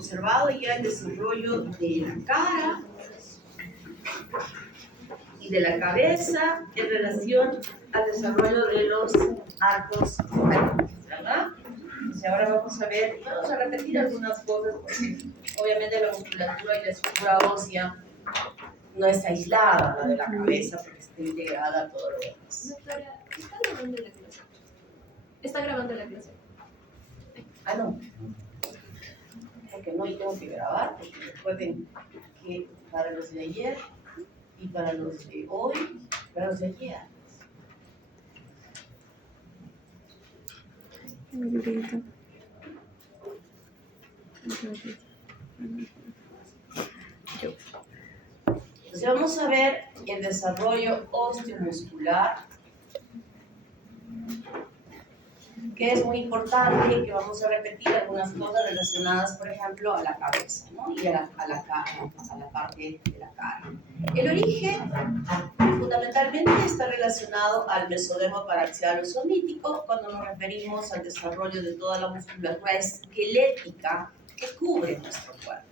observado ya el desarrollo de la cara y de la cabeza en relación al desarrollo de los arcos faríngicos, ¿verdad? Entonces ahora vamos a ver, vamos a repetir algunas cosas porque obviamente la musculatura y la estructura ósea no está aislada la de la cabeza porque está integrada a todo lo demás. Doctora, ¿está grabando la clase? ¿Está grabando la clase? Ah, no. Porque no, y tengo que grabar, porque recuerden que para los de ayer y para los de hoy, para los de ayer. Entonces vamos a ver el desarrollo osteomuscular, que es muy importante y que vamos a repetir algunas cosas relacionadas, por ejemplo, a la cabeza, ¿no? Y a la parte de la cara. El origen fundamentalmente está relacionado al mesodermo paraxial o somítico cuando nos referimos al desarrollo de toda la musculatura esquelética que cubre nuestro cuerpo.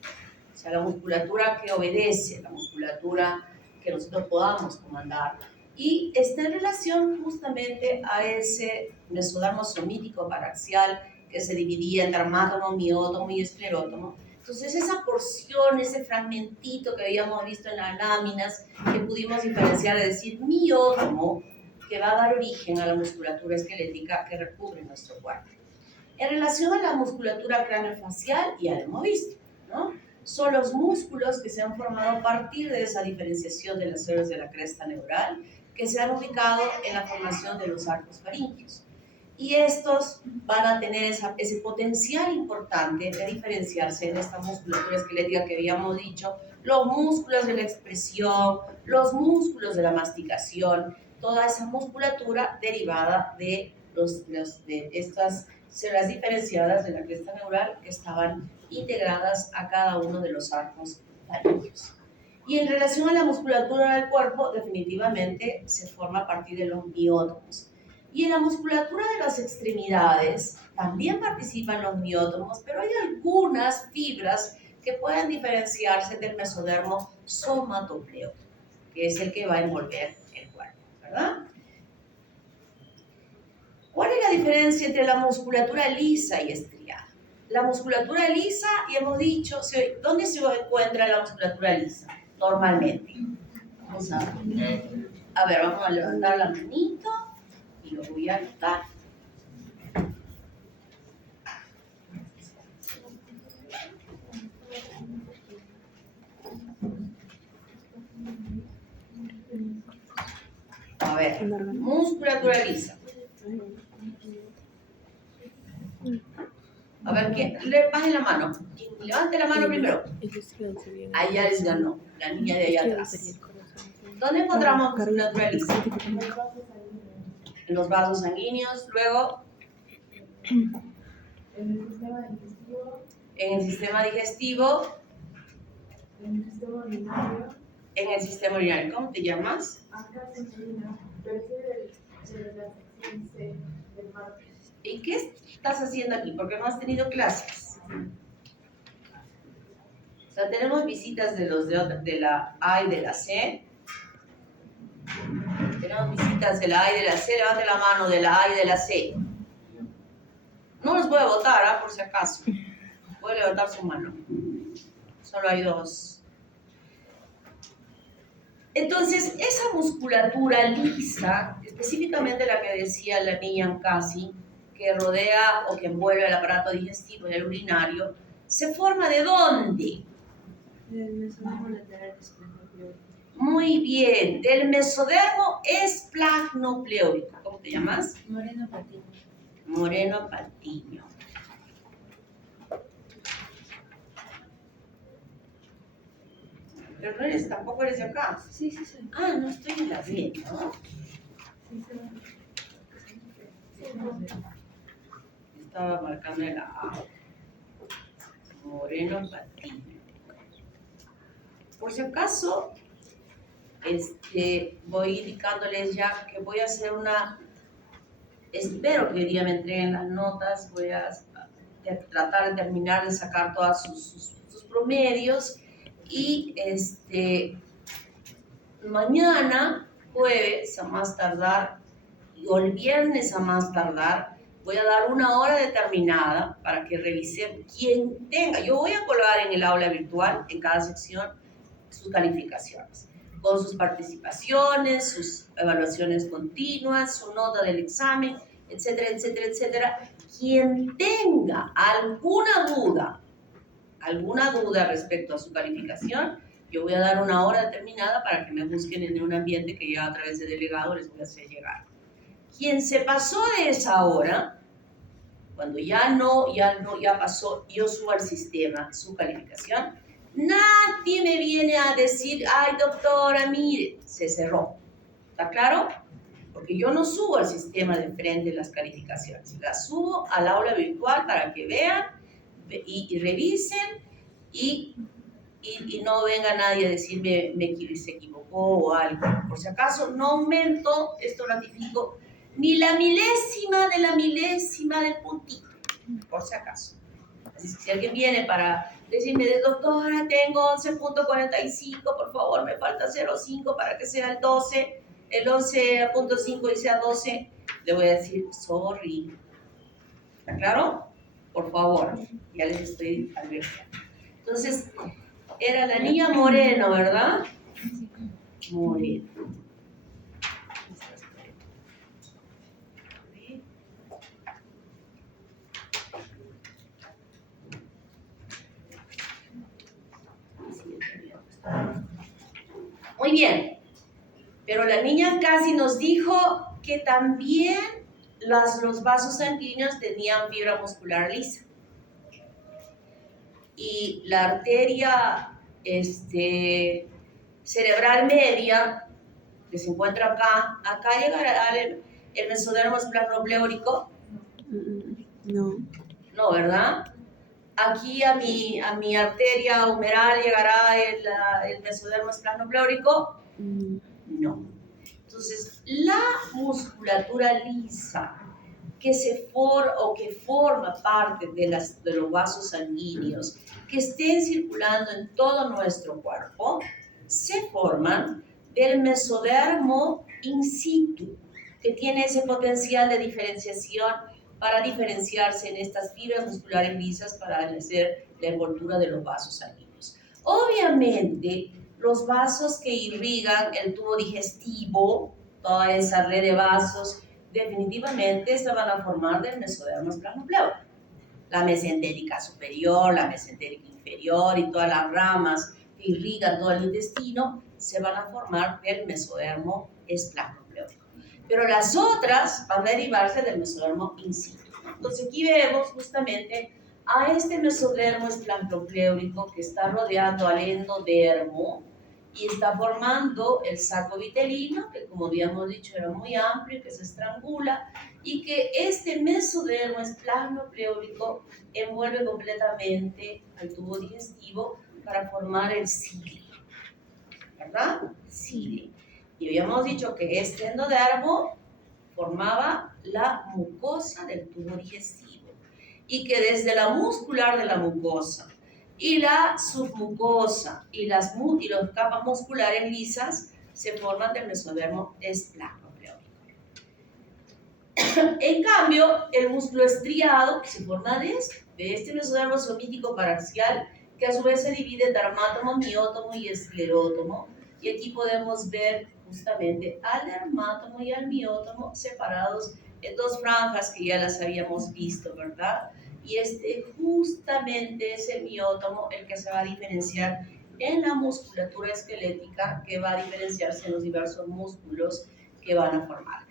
O sea, la musculatura que obedece, la musculatura que nosotros podamos comandar. Y está en relación justamente a ese mesodermo somítico paraxial que se dividía en dermátomo, miótomo y esclerótomo. Entonces esa porción, ese fragmentito que habíamos visto en las láminas, que pudimos diferenciar, es decir, miótomo, que va a dar origen a la musculatura esquelética que recubre nuestro cuerpo. En relación a la musculatura craneofacial, ya lo hemos visto, ¿no? Son los músculos que se han formado a partir de esa diferenciación de las células de la cresta neural, que se han ubicado en la formación de los arcos faríngeos. Y estos van a tener ese potencial importante de diferenciarse en esta musculatura esquelética que habíamos dicho, los músculos de la expresión, los músculos de la masticación, toda esa musculatura derivada de estas células diferenciadas de la cresta neural que estaban integradas a cada uno de los arcos faríngeos. Y en relación a la musculatura del cuerpo, definitivamente se forma a partir de los miótomos. Y en la musculatura de las extremidades también participan los miótomos, pero hay algunas fibras que pueden diferenciarse del mesodermo somatopleótico, que es el que va a envolver el cuerpo, ¿verdad? ¿Cuál es la diferencia entre la musculatura lisa y estriada? La musculatura lisa, y hemos dicho, ¿dónde se encuentra la musculatura lisa? Normalmente. Vamos a ver, vamos a levantar la manito y lo voy a anotar. A ver, musculatura lisa. A ver, ¿quién? Baje la mano. Levante la mano primero. Allá les ganó, la niña de allá atrás. ¿Dónde encontramos musculatura lisa? En los vasos sanguíneos, luego en el sistema digestivo, en el sistema urinario. ¿Cómo te llamas? ¿Y qué estás haciendo aquí? Porque no has tenido clases. O sea, tenemos visitas de la A y de la C. Tenemos visitas de la A y de la C. Levante la mano de la A y de la C. No los voy a votar, por si acaso. Voy a levantar su mano. Solo hay dos. Entonces, esa musculatura lisa, específicamente la que decía la niña casi, que rodea o que envuelve el aparato digestivo y el urinario, ¿se forma de dónde? Del mesodermo lateral esplenopleurótico. Muy bien, del mesodermo esplagnopleurótico. ¿Cómo te llamas? Moreno Patiño. Moreno Patiño. Pero no eres, tampoco eres de acá. Sí, sí, sí. Ah, no estoy en la B, ¿no? Estaba marcando en la A. Moreno Patiño. Por si acaso, voy indicándoles ya que voy a hacer espero que hoy día me entreguen las notas, tratar de terminar de sacar todos sus promedios y mañana, jueves a más tardar, o el viernes a más tardar, voy a dar una hora determinada para que revise quien tenga. Yo voy a colgar en el aula virtual, en cada sección, sus calificaciones, con sus participaciones, sus evaluaciones continuas, su nota del examen, etcétera, etcétera, etcétera. Quien tenga alguna duda respecto a su calificación, yo voy a dar una hora determinada para que me busquen en un ambiente que ya a través de delegado les voy a hacer llegar. Quien se pasó de esa hora, cuando ya pasó, yo subo al sistema su calificación, nadie me viene a decir, ay doctora, mire, se cerró. ¿Está claro? Porque yo no subo al sistema de frente las calificaciones, las subo al aula virtual para que vean y revisen y no venga nadie a decirme se equivocó o algo. Por si acaso, no aumento, esto ratifico, ni la milésima del puntito, por si acaso. Así que si alguien viene para decirme, doctora, tengo 11.45, por favor, me falta 0.5 para que sea el 12, el 11.5 y sea 12, le voy a decir, sorry. ¿Está claro? Por favor, ya les estoy advirtiendo. Entonces, era la niña Moreno, ¿verdad? Moreno. Muy bien, pero la niña casi nos dijo que también los vasos sanguíneos tenían fibra muscular lisa. Y la arteria cerebral media, que se encuentra acá llegará el mesodermo esplanopleórico. No, ¿verdad? Aquí a mi arteria humeral llegará el mesodermo esplanopleórico. No. Entonces, la musculatura lisa que forma parte de los vasos sanguíneos que estén circulando en todo nuestro cuerpo, se forman del mesodermo in situ, que tiene ese potencial de diferenciación para diferenciarse en estas fibras musculares lisas para hacer la envoltura de los vasos sanguíneos. Obviamente, los vasos que irrigan el tubo digestivo, toda esa red de vasos, definitivamente se van a formar del mesodermo esplanopleórico. La mesentérica superior, la mesentérica inferior y todas las ramas que irrigan todo el intestino se van a formar del mesodermo esplanopleórico. Pero las otras van a derivarse del mesodermo in situ. Entonces aquí vemos justamente a este mesodermo esplanopleórico que está rodeando al endodermo y está formando el saco vitelino, que como habíamos dicho era muy amplio, que se estrangula, y que este mesodermo esplanopleórico envuelve completamente al tubo digestivo para formar el cili, ¿verdad? Cili. Y habíamos dicho que este endodermo formaba la mucosa del tubo digestivo y que desde la muscular de la mucosa y la submucosa y las capas musculares lisas se forman del mesodermo esplanopleórico. En cambio, el músculo estriado se forma de este mesodermo somítico paraxial, que a su vez se divide en dermátomo, miótomo y esclerótomo. Y aquí podemos ver justamente al dermátomo y al miótomo separados en dos franjas que ya las habíamos visto, ¿verdad? Y justamente es el miótomo el que se va a diferenciar en la musculatura esquelética, que va a diferenciarse en los diversos músculos que van a formar.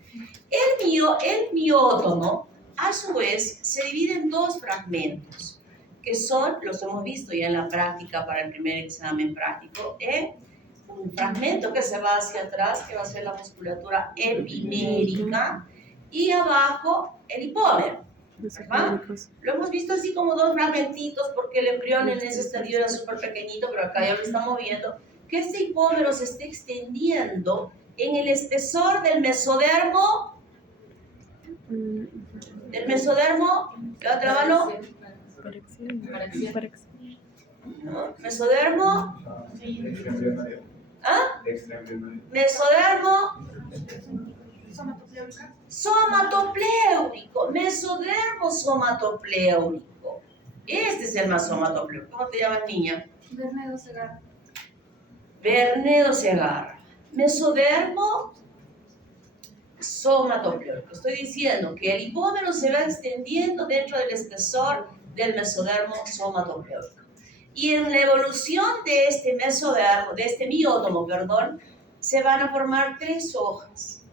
El miótomo, a su vez, se divide en dos fragmentos, que los hemos visto ya en la práctica para el primer examen práctico, un fragmento que se va hacia atrás, que va a ser la musculatura epimérica, y abajo el hipómero. ¿verdad? Lo hemos visto así como dos fragmentitos porque el embrión en ese estadio era súper pequeñito, pero acá ya lo estamos viendo, que este hipómero se está extendiendo en el espesor del mesodermo, levanta la mano, ¿No? Mesodermo. ¿Ah? Mesodermo. Somatopléurico. Mesodermo somatopléurico. Este es el más somatopléurico. ¿Cómo te llamas, niña? Bernedo Segarra. Bernedo Segarra. Mesodermo somatopléurico. Estoy diciendo que el hipómero se va extendiendo dentro del espesor del mesodermo somatopléurico. Y en la evolución de este mesodermo, de este miótomo, perdón, se van a formar 3 hojas.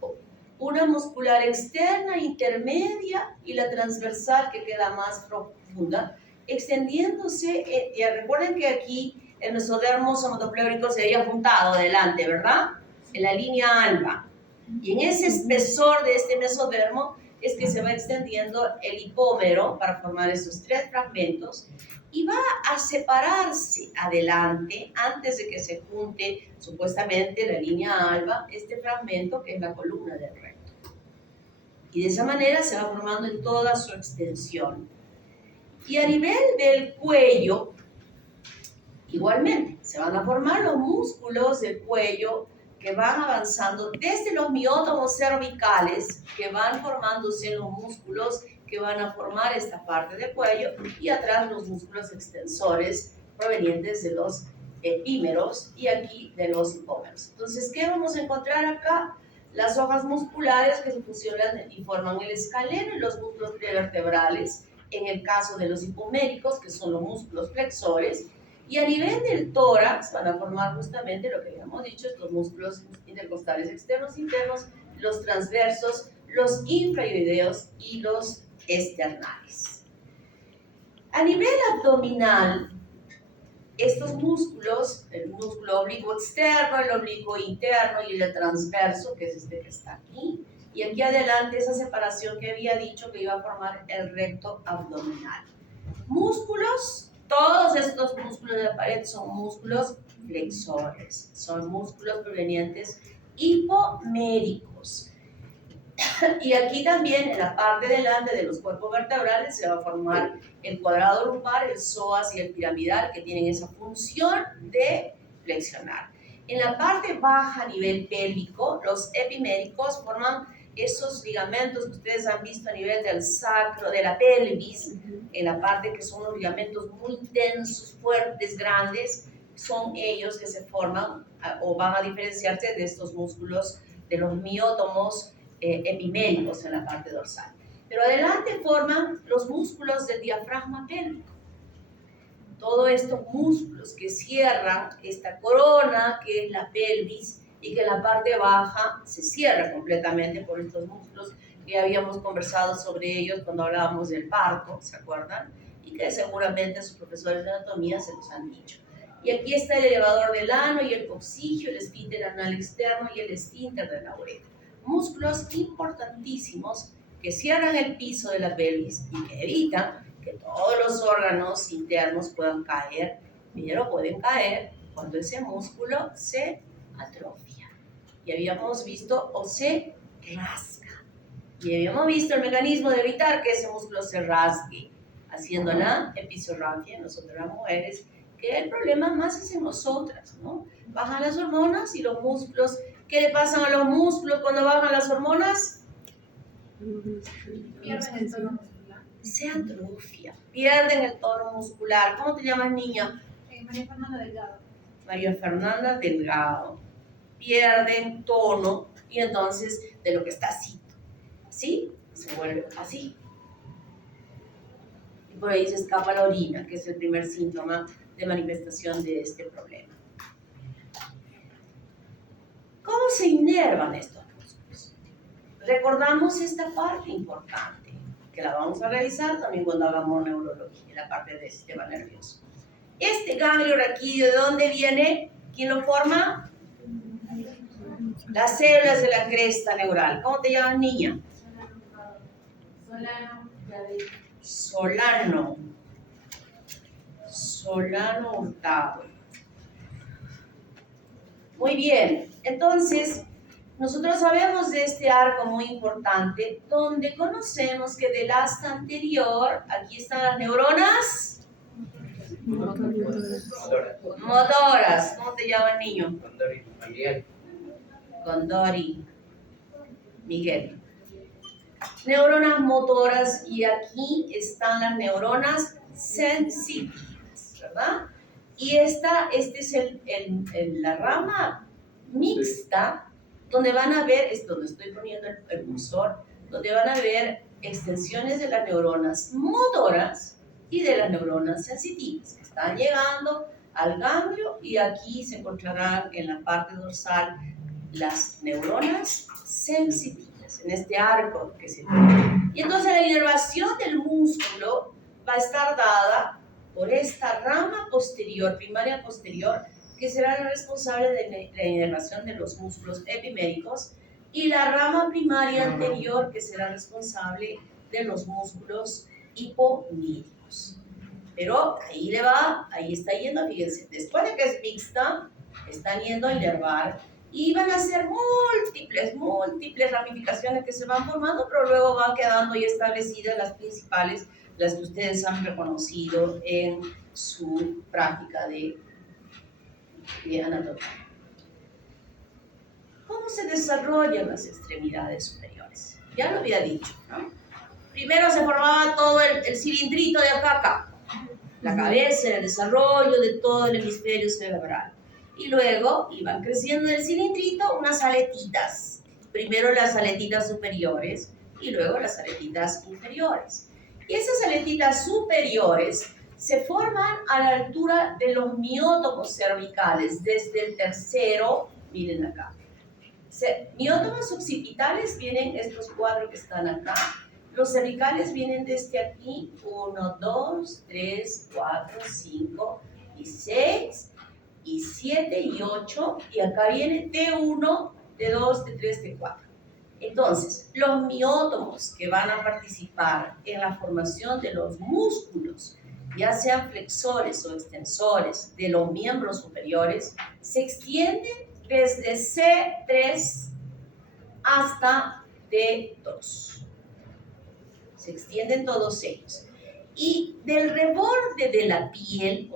Una muscular externa, intermedia y la transversal que queda más profunda, extendiéndose. Ya recuerden que aquí el mesodermo somatopléurico se había juntado adelante, ¿verdad? En la línea alba. Y en ese espesor de este mesodermo es que se va extendiendo el hipómero para formar esos 3 fragmentos y va a separarse adelante antes de que se junte supuestamente la línea alba, este fragmento que es la columna del recto. Y de esa manera se va formando en toda su extensión. Y a nivel del cuello, igualmente, se van a formar los músculos del cuello que van avanzando desde los miótomos cervicales, que van formándose en los músculos que van a formar esta parte del cuello, y atrás los músculos extensores provenientes de los epímeros y aquí de los hipómeros. Entonces, ¿qué vamos a encontrar acá? Las hojas musculares que se fusionan y forman el escaleno y los músculos prevertebrales, en el caso de los hipoméricos, que son los músculos flexores. Y a nivel del tórax van a formar justamente lo que habíamos dicho, estos músculos intercostales externos, internos, los transversos, los infraioideos y los esternales. A nivel abdominal, estos músculos, el músculo oblicuo externo, el oblicuo interno y el transverso, que es este que está aquí, y aquí adelante esa separación que había dicho que iba a formar el recto abdominal. Músculos. Todos estos músculos de la pared son músculos flexores, son músculos provenientes hipoméricos. Y aquí también en la parte delante de los cuerpos vertebrales se va a formar el cuadrado lumbar, el psoas y el piramidal, que tienen esa función de flexionar. En la parte baja a nivel pélvico, los epiméricos forman esos ligamentos que ustedes han visto a nivel del sacro, de la pelvis, en la parte que son los ligamentos muy tensos, fuertes, grandes, son ellos que se forman o van a diferenciarse de estos músculos, de los miótomos epiméricos en la parte dorsal. Pero adelante forman los músculos del diafragma pélvico. Todos estos músculos que cierran esta corona, que es la pelvis, y que en la parte baja se cierra completamente por estos músculos que habíamos conversado sobre ellos cuando hablábamos del parto, ¿se acuerdan? Y que seguramente sus profesores de anatomía se los han dicho. Y aquí está el elevador del ano y el coccigio, el esfínter anal externo y el esfínter de la uretra. Músculos importantísimos que cierran el piso de la pelvis y que evitan que todos los órganos internos puedan caer, pero pueden caer cuando ese músculo se atrofia. Y habíamos visto o se rasga. Y habíamos visto el mecanismo de evitar que ese músculo se rasgue, haciendo la episorragia en nosotras las mujeres, que el problema más es en nosotras, ¿no? Bajan las hormonas y los músculos. ¿Qué le pasan a los músculos cuando bajan las hormonas? Pierden el tono muscular. Se atrofia, pierden el tono muscular. ¿Cómo te llamas, niña? María Fernanda Delgado. María Fernanda Delgado. Pierden tono y entonces de lo que está así, se vuelve así. Y por ahí se escapa la orina, que es el primer síntoma de manifestación de este problema. ¿Cómo se inervan estos músculos? Recordamos esta parte importante, que la vamos a revisar también cuando hagamos neurología, la parte del sistema nervioso. Este ganglio raquídeo, ¿de dónde viene? ¿Quién lo forma? Las células de la cresta neural. ¿Cómo te llamas, niña? Solano Hurtado. Muy bien. Entonces, Nosotros sabemos de este arco muy importante, donde conocemos que del asta anterior, aquí están las neuronas motoras. ¿Cómo te llama el niño? Condori. Miguel. Neuronas motoras, y aquí están las neuronas sensitivas, ¿verdad? Y este es la rama mixta, donde van a ver, es donde estoy poniendo el cursor, donde van a ver extensiones de las neuronas motoras y de las neuronas sensitivas, que están llegando al ganglio, y aquí se encontrarán en la parte dorsal las neuronas sensitivas, en este arco que se tiene. Y entonces la inervación del músculo va a estar dada por esta rama posterior, primaria posterior, que será la responsable de la inervación de los músculos epiméricos, y la rama primaria anterior, que será responsable de los músculos hipomídicos. Pero ahí está yendo, fíjense, después de que es mixta, están yendo a inervar, y van a ser múltiples ramificaciones que se van formando, pero luego van quedando ya establecidas las principales, las que ustedes han reconocido en su práctica de anatomía. ¿Cómo se desarrollan las extremidades superiores? Ya lo había dicho, ¿no? Primero se formaba todo el cilindrito de acá, la cabeza, el desarrollo de todo el hemisferio cerebral. Y luego iban creciendo en el cilindrito unas aletitas. Primero las aletitas superiores y luego las aletitas inferiores. Y esas aletitas superiores se forman a la altura de los miótomos cervicales, desde el tercero, miren acá. Miótomos occipitales vienen estos cuatro que están acá. Los cervicales vienen desde aquí, 1, 2, 3, 4, 5 y 6, y 7 y 8, y acá viene T1, T2, T3, T4. Entonces, los miótomos que van a participar en la formación de los músculos, ya sean flexores o extensores de los miembros superiores, se extienden desde C3 hasta D2. Se extienden todos ellos. Y del reborde de la piel,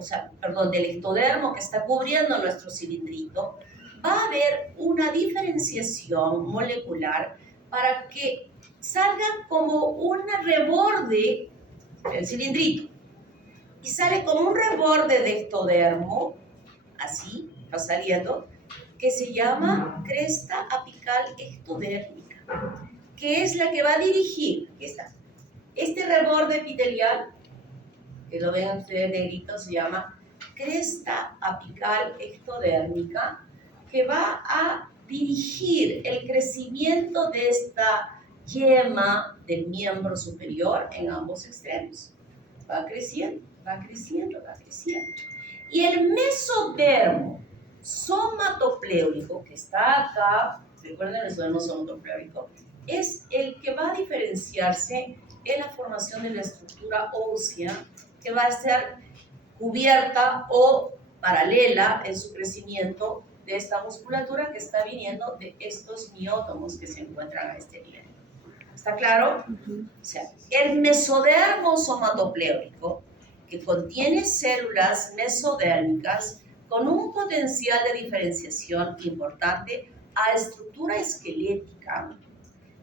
del ectodermo que está cubriendo nuestro cilindrito, va a haber una diferenciación molecular para que salgan como un reborde del cilindrito. Y sale como un reborde de ectodermo, así, va saliendo, que se llama cresta apical ectodérmica, que es la que va a dirigir, aquí está, este reborde epitelial, que lo ven ustedes negrito, se llama cresta apical ectodérmica, que va a dirigir el crecimiento de esta yema del miembro superior en ambos extremos. Va creciendo, va creciendo, va creciendo. Y el mesodermo somatopleurico, que está acá, recuerden el mesodermo somatopleurico, es el que va a diferenciarse en la formación de la estructura ósea, que va a ser cubierta o paralela en su crecimiento de esta musculatura que está viniendo de estos miótomos que se encuentran a este nivel. ¿Está claro? O sea, el mesodermo somatopleurico, que contiene células mesodérmicas con un potencial de diferenciación importante a estructura esquelética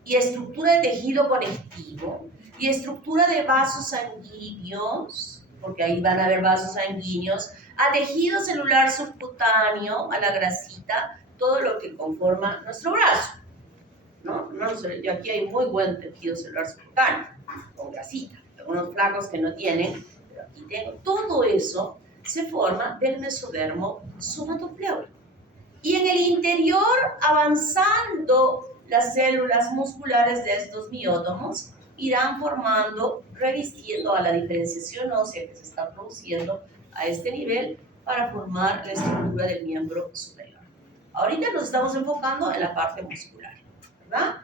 y estructura de tejido conectivo y estructura de vasos sanguíneos, porque ahí van a haber vasos sanguíneos, a tejido celular subcutáneo, a la grasita, todo lo que conforma nuestro brazo. ¿No? Aquí hay muy buen tejido celular subcutáneo, con grasita, algunos flacos que no tienen, pero aquí tengo. Todo eso se forma del mesodermo somatopleurico. Y en el interior, avanzando las células musculares de estos miótomos, irán formando, revistiendo a la diferenciación ósea que se está produciendo a este nivel para formar la estructura del miembro superior. Ahorita nos estamos enfocando en la parte muscular, ¿verdad?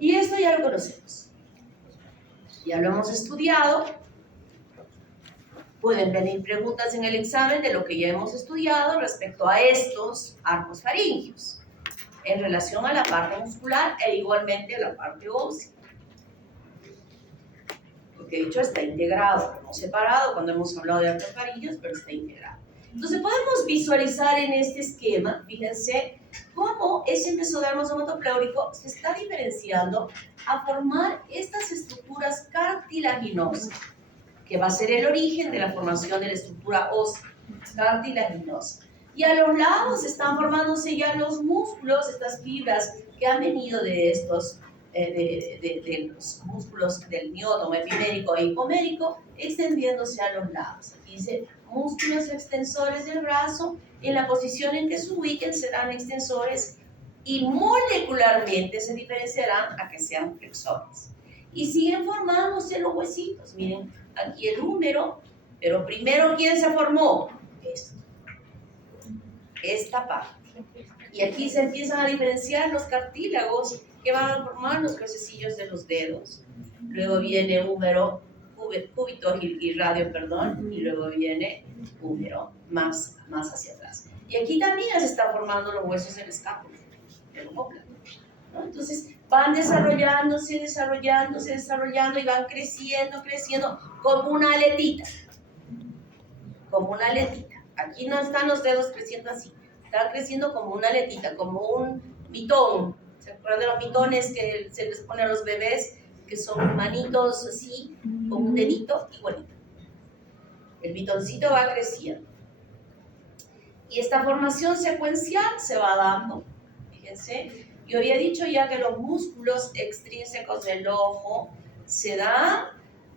Y esto ya lo conocemos. Ya lo hemos estudiado. Pueden venir preguntas en el examen de lo que ya hemos estudiado respecto a estos arcos faríngeos. en relación a la parte muscular e igualmente a la parte ósea. Porque de hecho está integrado, no separado cuando hemos hablado de arcos varillos, pero está integrado. Entonces podemos visualizar en este esquema, fíjense, cómo ese mesodermo somatopleurico se está diferenciando a formar estas estructuras cartilaginosas, que va a ser el origen de la formación de la estructura ósea cartilaginosa. Y a los lados están formándose ya los músculos, estas fibras que han venido de estos, de los músculos del miótomo epimérico e hipomérico, extendiéndose a los lados. Aquí dice músculos extensores del brazo, en la posición en que se ubiquen serán extensores y molecularmente se diferenciarán a que sean flexores. Y siguen formándose los huesitos. Miren, aquí el húmero, pero primero, ¿quién se formó? Esto. Esta parte. Y aquí se empiezan a diferenciar los cartílagos que van a formar los huesecillos de los dedos. Luego viene húmero, cúbito y radio, perdón, y luego viene húmero más hacia atrás. Y aquí también se están formando los huesos del escápulo, del omóplato, ¿no? Entonces van desarrollándose y van creciendo como una aletita. Como una aletita. Aquí no están los dedos creciendo así, están creciendo como una aletita, como un mitón. ¿Se acuerdan de los mitones que se les pone a los bebés? Que son manitos así, con un dedito igualito. El mitoncito va creciendo. Y esta formación secuencial se va dando. Fíjense, yo había dicho ya que los músculos extrínsecos del ojo se dan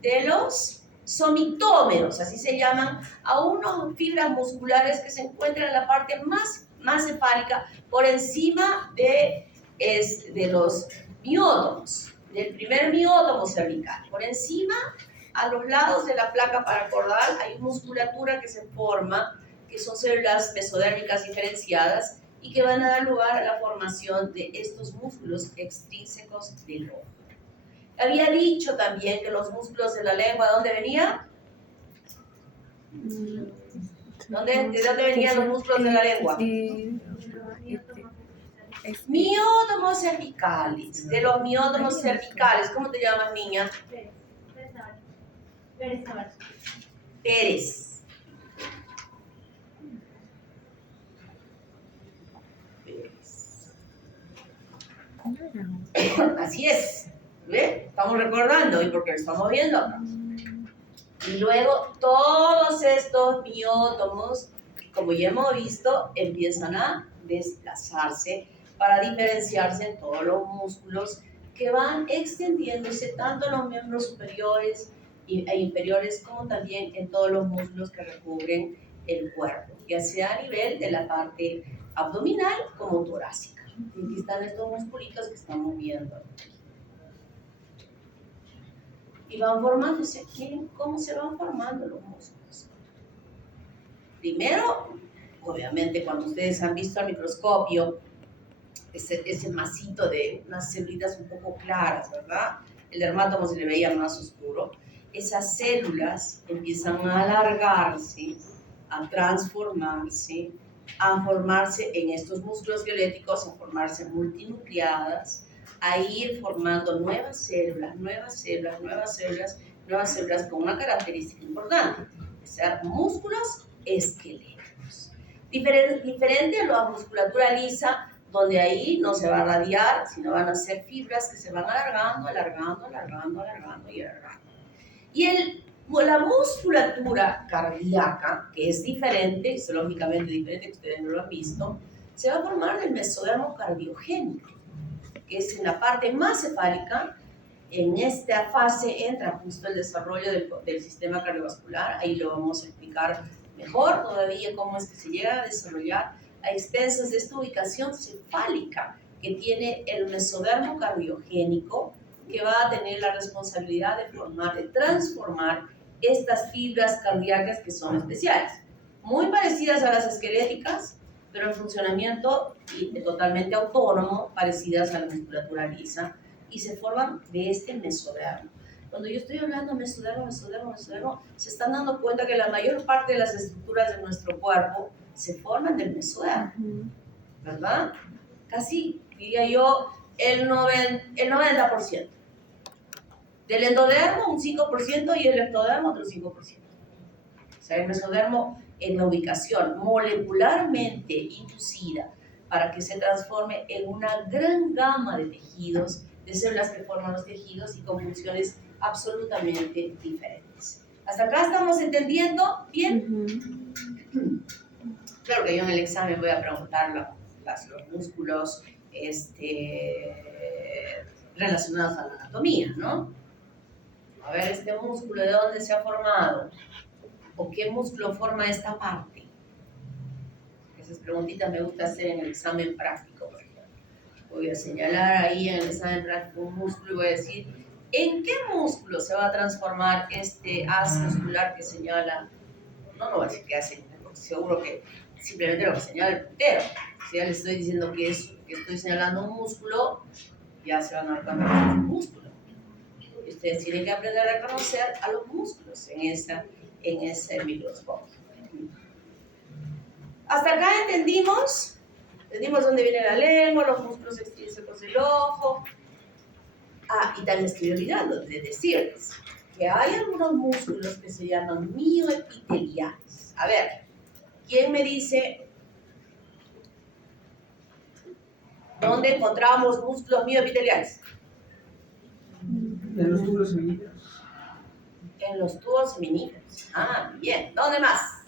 de los somitómeros, así se llaman, a unas fibras musculares que se encuentran en la parte más cefálica, por encima de los miótomos, del primer miótomo cervical. Por encima, a los lados de la placa paracordal, hay musculatura que se forma, que son células mesodérmicas diferenciadas y que van a dar lugar a la formación de estos músculos extrínsecos del ojo. Había dicho también que los músculos de la lengua, ¿de dónde venían? ¿De dónde venían los músculos de la lengua? Miótomos cervicales, de los miótomos cervicales. ¿Cómo te llamas, niña? Pérez. Así es. ¿Ve? Estamos recordando y porque lo estamos viendo acá. Y luego todos estos miótomos, como ya hemos visto, empiezan a desplazarse para diferenciarse en todos los músculos que van extendiéndose tanto en los miembros superiores e inferiores como también en todos los músculos que recubren el cuerpo, ya sea a nivel de la parte abdominal como torácica. Y aquí están estos musculitos que estamos viendo. Y van formándose. Miren cómo se van formando los músculos. Primero, obviamente, cuando ustedes han visto al microscopio, ese masito de unas células un poco claras, ¿verdad? El dermátomo se le veía más oscuro. Esas células empiezan a alargarse, a transformarse, a formarse en estos músculos violéticos, a formarse multinucleadas, a ir formando nuevas células con una característica importante, que sean músculos esqueléticos. Diferente a la musculatura lisa, donde ahí no se va a radiar, sino van a ser fibras que se van alargando. Y la musculatura cardíaca, que es diferente, es lógicamente diferente, que ustedes no lo han visto, se va a formar en el mesodermo cardiogénico, que es en la parte más cefálica. En esta fase entra justo el desarrollo del sistema cardiovascular. Ahí lo vamos a explicar mejor todavía cómo es que se llega a desarrollar a expensas de esta ubicación cefálica que tiene el mesodermo cardiogénico, que va a tener la responsabilidad de transformar estas fibras cardíacas que son especiales, muy parecidas a las esqueléticas, pero en funcionamiento totalmente autónomo, parecidas a la musculatura lisa, y se forman de este mesodermo. Cuando yo estoy hablando mesodermo, se están dando cuenta que la mayor parte de las estructuras de nuestro cuerpo se forman del mesodermo, ¿verdad? casi, diría yo, el 90%. Del endodermo un 5% y el ectodermo otro 5%. O sea, el mesodermo en la ubicación molecularmente inducida para que se transforme en una gran gama de tejidos, de células que forman los tejidos y con funciones absolutamente diferentes. ¿Hasta acá estamos entendiendo bien? Claro que yo en el examen voy a preguntar los músculos relacionados a la anatomía, ¿no? A ver, este músculo, ¿de dónde se ha formado? ¿O qué músculo forma esta parte? Esas preguntitas me gusta hacer en el examen práctico, por ejemplo. Voy a señalar ahí en el examen práctico un músculo y voy a decir, ¿en qué músculo se va a transformar este haz muscular que señala? No voy a decir qué hace, porque seguro que simplemente lo que señala el puntero. Si ya le estoy diciendo que estoy señalando un músculo, ya se van a dar cuenta que es un músculo. Y ustedes tienen que aprender a reconocer a los músculos en ese microscopio. Hasta acá entendimos dónde viene la lengua, los músculos extrínsecos del ojo. Y también estoy olvidando de decirles que hay algunos músculos que se llaman mioepiteliales. A ver, ¿quién me dice dónde encontramos músculos mioepiteliales? En los tubos seminíferos. En los tubos seminíferos. Bien. ¿Dónde más?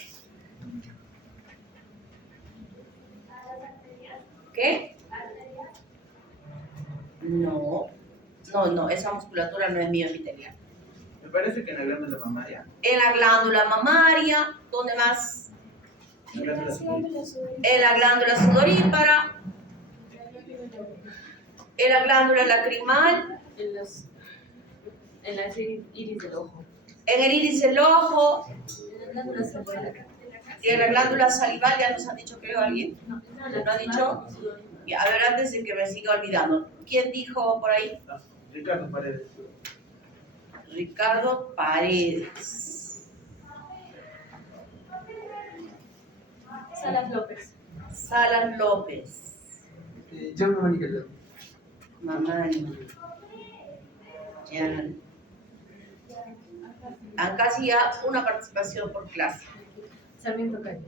¿Qué? No, esa musculatura no es mioepitelial. Me parece que en la glándula mamaria. En la glándula mamaria, ¿dónde más? En la glándula sudorípara. En la glándula sudorípara, en la glándula lacrimal, En la iris del ojo. en el iris del ojo, En la glándula salival. y en la glándula salival. ¿Ya nos han dicho, creo, alguien? No, ¿Lo ha dicho? A ver, antes de que me siga olvidando, ¿quién dijo por ahí? Ricardo Paredes. Ricardo Paredes. Salas López. Salas López. John Mamani. Mamani. Casi ya una participación por clase. Sarmiento Cayo.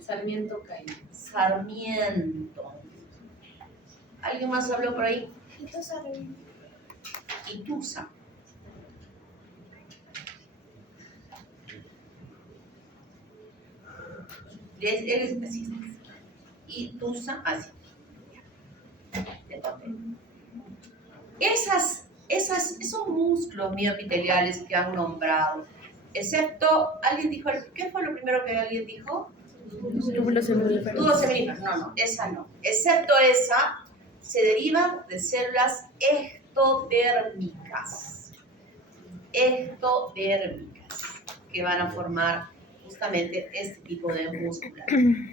Sarmiento Cayo. Sarmiento. ¿Alguien más habló por ahí? Ituza. Él es especialista. Ituza, así. Esos músculos mioepiteliales que han nombrado, excepto, alguien dijo, ¿qué fue lo primero que alguien dijo? Túbulos seminíferos. Túbulos seminíferos. No, esa no. Excepto esa, se derivan de células ectodérmicas. Ectodérmicas, que van a formar justamente este tipo de musculatura.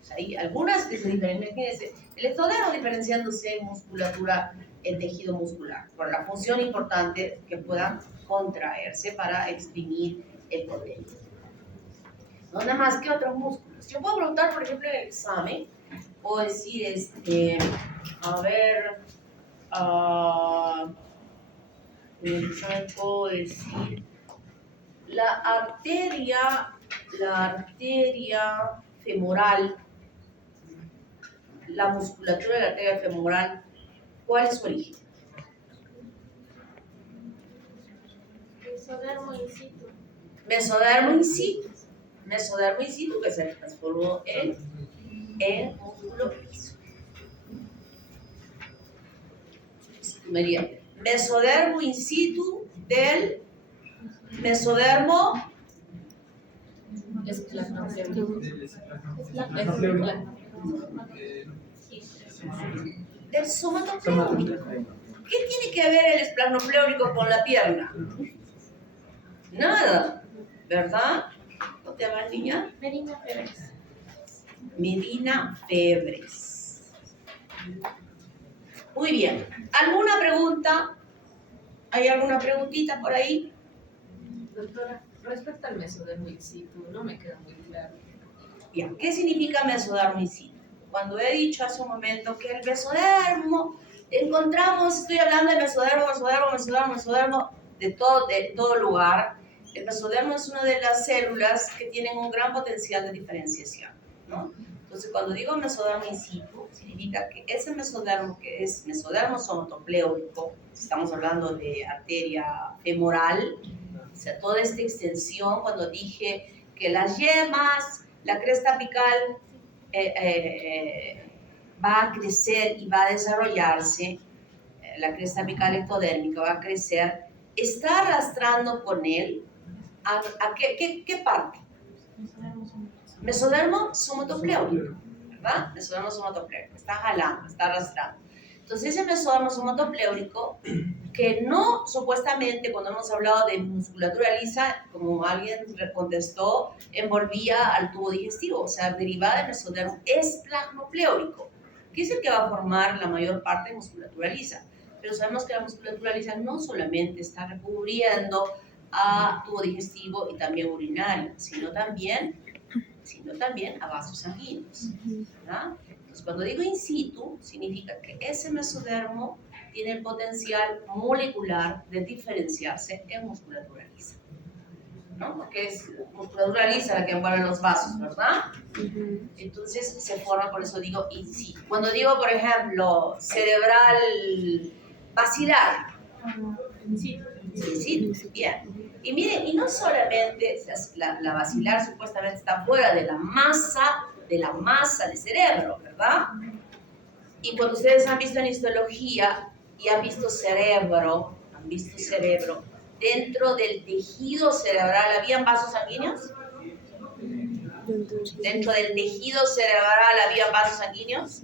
O sea, hay algunas que se diferencian. Fíjense, el ectodermo diferenciándose en musculatura, en tejido muscular, por la función importante que puedan contraerse para exprimir el contenido. ¿Dónde más? ¿Qué otros músculos? Yo puedo preguntar, por ejemplo, en el examen, puedo decir, a ver, en el examen puedo decir, la arteria femoral, la musculatura de la arteria femoral, ¿cuál es su origen? Mesodermo in situ. Mesodermo in situ. Mesodermo in situ, que se transformó en músculo liso. Mesodermo in situ del mesodermo del somatopleónico. ¿Qué tiene que ver el esplanopleónico con la pierna? Nada, ¿verdad? ¿Cómo te llamas, niña? Medina Febres. Medina Febres. Muy bien. ¿Alguna pregunta? ¿Hay alguna preguntita por ahí? Doctora, respecto al mesodermo in situ, no me queda muy claro. Bien. ¿Qué significa mesodermo in situ? cuando he dicho hace un momento que el mesodermo, estoy hablando de mesodermo de todo lugar. El mesodermo es una de las células que tienen un gran potencial de diferenciación, ¿no? Entonces, cuando digo mesodermo in situ, significa que ese mesodermo, que es mesodermo somatopleurico, estamos hablando de arteria femoral, o sea, toda esta extensión, cuando dije que las yemas, la cresta apical va a crecer y va a desarrollarse, la cresta apical ectodérmica va a crecer, está arrastrando con él a ¿qué parte? Mesodermo somatopleurico, ¿verdad? Mesodermo somatopleurico, está jalando, está arrastrando. Entonces ese mesodermo somatopleurico, que no supuestamente cuando hemos hablado de musculatura lisa, como alguien contestó, envolvía al tubo digestivo, o sea, derivada del mesodermo, es plasmopleurico, que es el que va a formar la mayor parte de musculatura lisa. Pero sabemos que la musculatura lisa no solamente está recubriendo a tubo digestivo y también urinario, sino también a vasos sanguíneos, ¿verdad? Entonces, cuando digo in situ, significa que ese mesodermo tiene el potencial molecular de diferenciarse en musculatura lisa, ¿no? Porque es musculatura lisa la que envuelve los vasos, ¿verdad? Entonces se forma, por eso digo in situ. Cuando digo, por ejemplo, cerebral basilar, in situ, bien. Y miren, y no solamente la basilar supuestamente está fuera de la masa de cerebro, ¿verdad? Y cuando ustedes han visto en histología y han visto cerebro, dentro del tejido cerebral, ¿habían vasos sanguíneos? Dentro del tejido cerebral, ¿habían vasos sanguíneos?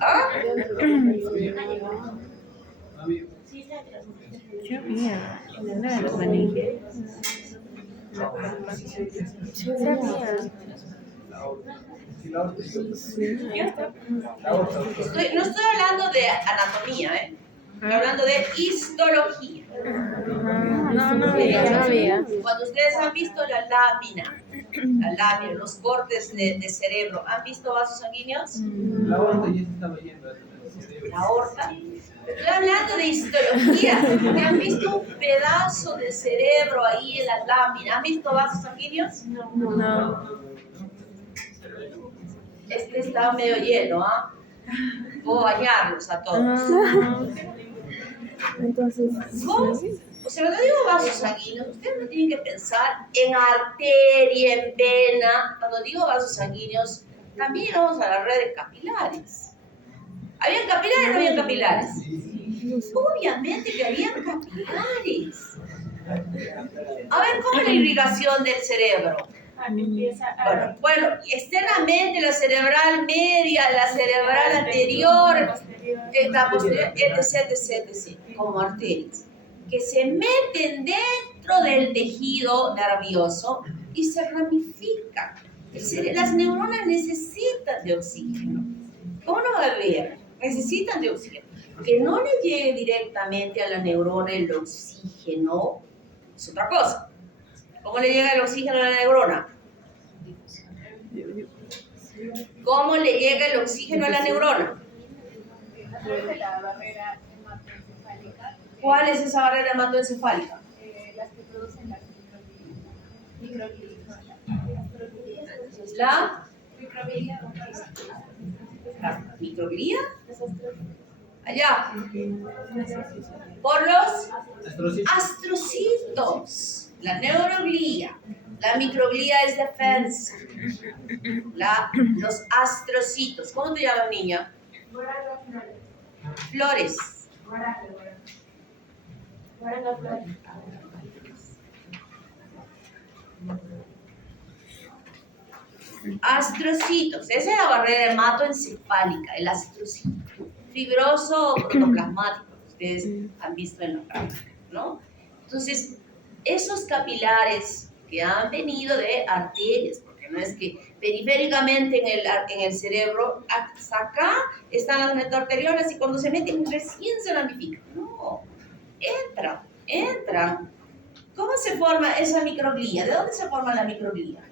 ¿Ah? Yo mía, una de las meninges. Sí, sabía. No estoy hablando de anatomía, estoy hablando de histología. No había. Cuando ustedes han visto la lámina, los cortes de cerebro, ¿han visto vasos sanguíneos? La aorta ya se estaba yendo. La aorta. Estoy hablando de histología. ¿Han visto un pedazo de cerebro ahí en la lámina? ¿Han visto vasos sanguíneos? No. Este está medio lleno, ¿ah? Puedo bañarlos a todos. Entonces, ¿Cómo? O sea, cuando digo vasos sanguíneos, ustedes no tienen que pensar en arteria, en vena. Cuando digo vasos sanguíneos, también llegamos a las redes capilares. ¿Habían capilares o no habían capilares? Obviamente que habían capilares. A ver, ¿cómo es la irrigación del cerebro? Bueno, externamente la cerebral media, la cerebral anterior, la posterior, etc., como arterias, que se meten dentro del tejido nervioso y se ramifican. Las neuronas necesitan de oxígeno. ¿Cómo no va a haber? Necesitan de oxígeno. Que no le llegue directamente a la neurona el oxígeno es otra cosa. ¿Cómo le llega el oxígeno a la neurona? ¿Cómo le llega el oxígeno a la neurona? A través de la barrera hematoencefálica. ¿Cuál es esa barrera hematoencefálica? Las que producen las microglías. ¿La microglía? Allá. Por los astrocitos. La neuroglía. La microglía es defensa. Los astrocitos. ¿Cómo te llamas, niña? Flores. Astrocitos. Esa es la barrera hematoencefálica, el astrocito. Fibroso protoplasmático, que ustedes han visto en la práctica, ¿no? Entonces, esos capilares que han venido de arterias, porque no es que periféricamente en el cerebro, hasta acá están las metaarteriolas y cuando se meten recién se ramifican. No, entran. ¿Cómo se se forma esa microglía? ¿De dónde se forma la microglía?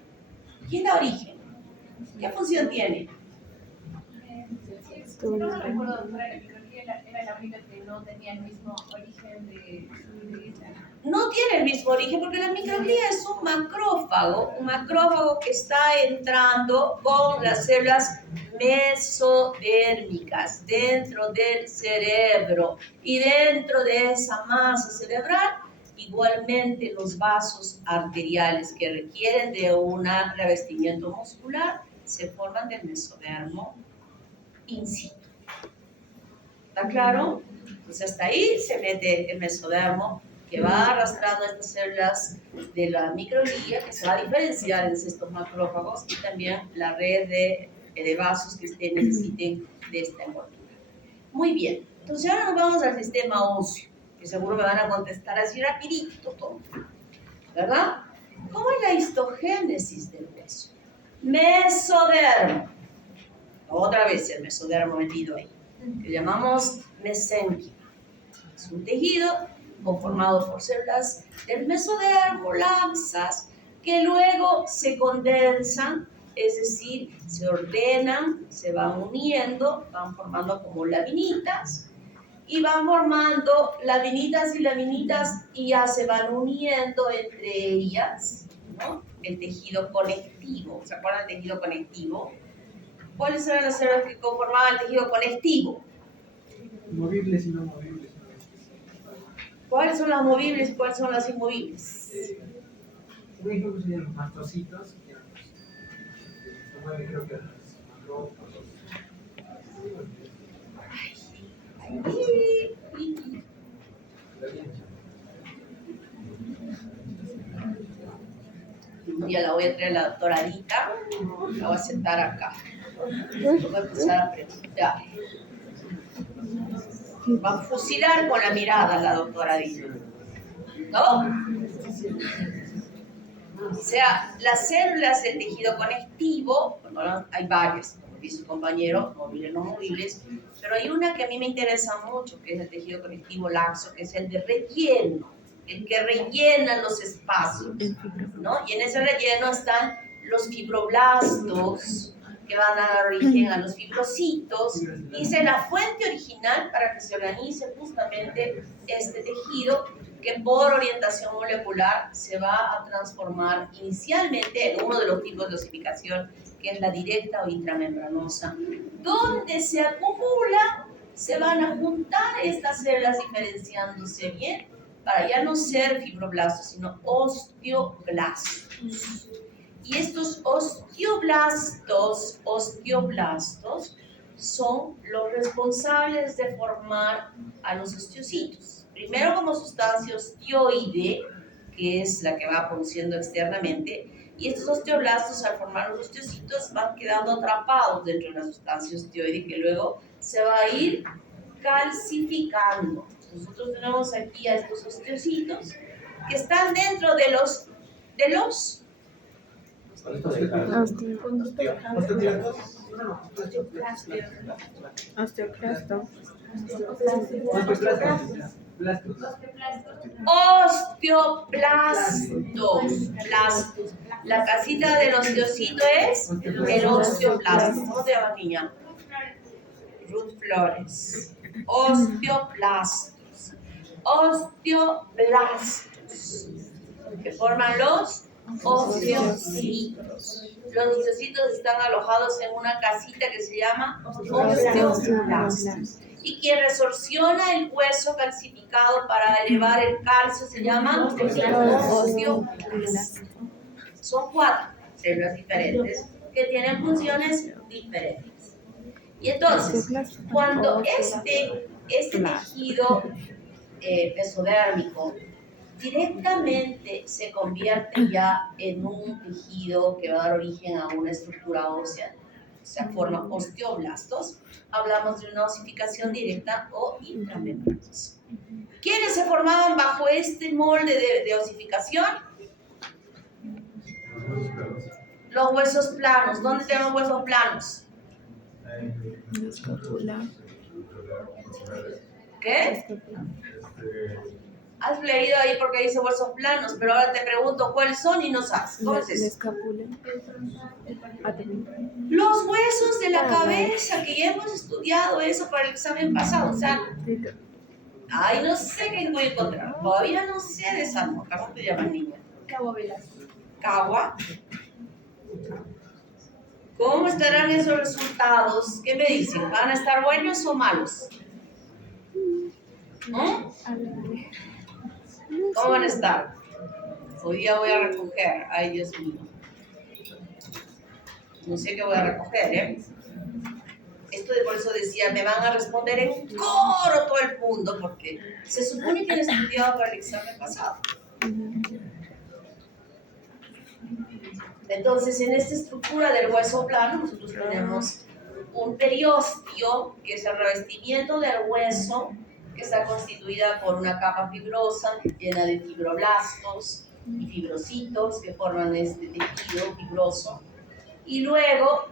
¿Quién da origen? ¿Qué función tiene? Si no me recuerdo, doctora, la microglía era la única que no tenía el mismo origen de esta. No tiene el mismo origen porque la microglía es un macrófago que está entrando con las células mesodérmicas dentro del cerebro y dentro de esa masa cerebral igualmente los vasos arteriales que requieren de un revestimiento muscular se forman del mesodermo in situ. ¿Está claro? Pues hasta ahí se mete el mesodermo que va arrastrando estas células de la microglía que se va a diferenciar en estos macrófagos y también la red de vasos que necesiten de esta envoltura. Muy bien, entonces ahora nos vamos al sistema óseo, que seguro me van a contestar así rapidito todo, ¿verdad? ¿Cómo es la histogénesis del hueso? Mesodermo. Otra vez el mesodermo metido ahí, que llamamos mesénquima. Es un tejido conformado por células del mesodermo, laxas, que luego se condensan, es decir, se ordenan, se van uniendo, van formando como laminitas, y van formando laminitas y ya se van uniendo entre ellas, ¿no? El tejido conectivo. ¿Se acuerdan del tejido conectivo? ¿Cuáles eran las células que conformaban el tejido conectivo? Movibles y no movibles. ¿Cuáles son las movibles y cuáles son las inmovibles? Un ejemplo serían los mastrocitos, que eran los se mueven, creo que eran los macrófagos. Ya la voy a traer a la doctora Anita, la voy a sentar acá. Voy a empezar a preguntar. Va a fusilar con la mirada la doctora Anita. ¿No? O sea, las células del tejido conectivo, bueno, hay varias, como dice su compañero, móviles, no móviles, pero hay una que a mí me interesa mucho, que es el tejido conectivo laxo, que es el de relleno, el que rellena los espacios, ¿no? Y en ese relleno están los fibroblastos, que van a dar origen a los fibrocitos, y esa es la fuente original para que se organice justamente este tejido que por orientación molecular se va a transformar inicialmente en uno de los tipos de osificación, que es la directa o intramembranosa, donde se acumula, se van a juntar estas células diferenciándose bien para ya no ser fibroblastos, sino osteoblastos. Y estos osteoblastos son los responsables de formar a los osteocitos. Primero como sustancia osteoide, que es la que va produciendo externamente, y estos osteoblastos al formar los osteocitos van quedando atrapados dentro de la sustancia osteoide que luego se va a ir calcificando. Nosotros tenemos aquí a estos osteocitos que están dentro de los Osteoclasto. Osteoplastos. La casita del osteocito es el osteoplasto. ¿Cómo te llamas, niña? Ruth Flores. Osteoplastos. Osteoblastos. Que forman los osteocitos. Los osteocitos están alojados en una casita que se llama osteoblastos. Y quien resorciona el hueso calcificado para elevar el calcio se llama osteoblasto. Son 4 células diferentes que tienen funciones diferentes. Y entonces, cuando este tejido mesodérmico directamente se convierte ya en un tejido que va a dar origen a una estructura ósea, se forman osteoblastos, hablamos de una osificación directa o intramembranosa. ¿Quiénes se formaban bajo este molde de osificación? Los huesos planos. ¿Dónde tenemos huesos planos? La escápula. ¿Qué? Has leído ahí porque dice huesos planos, pero ahora te pregunto cuáles son y no sabes. ¿Cómo es La eso? escápula. Ah, también. Los huesos de la Ah, cabeza, que ya hemos estudiado eso para el examen pasado. O sea, Sí, ay, no sé qué voy a encontrar. Todavía no sé de esa nota. ¿Cómo te llamas, niña? Cabo Velasco. Cagua. ¿Cómo estarán esos resultados? ¿Qué me dicen? ¿Van a estar buenos o malos? ¿Mm? ¿Cómo van a estar? Hoy día voy a recoger. Ay, Dios mío. No sé qué voy a recoger, ¿eh? Esto de por eso decía, me van a responder en coro todo el mundo, porque se supone que han estudiado para el examen pasado. Entonces, en esta estructura del hueso plano, nosotros tenemos un periósteo, que es el revestimiento del hueso, que está constituida por una capa fibrosa llena de fibroblastos y fibrocitos que forman este tejido fibroso. Y luego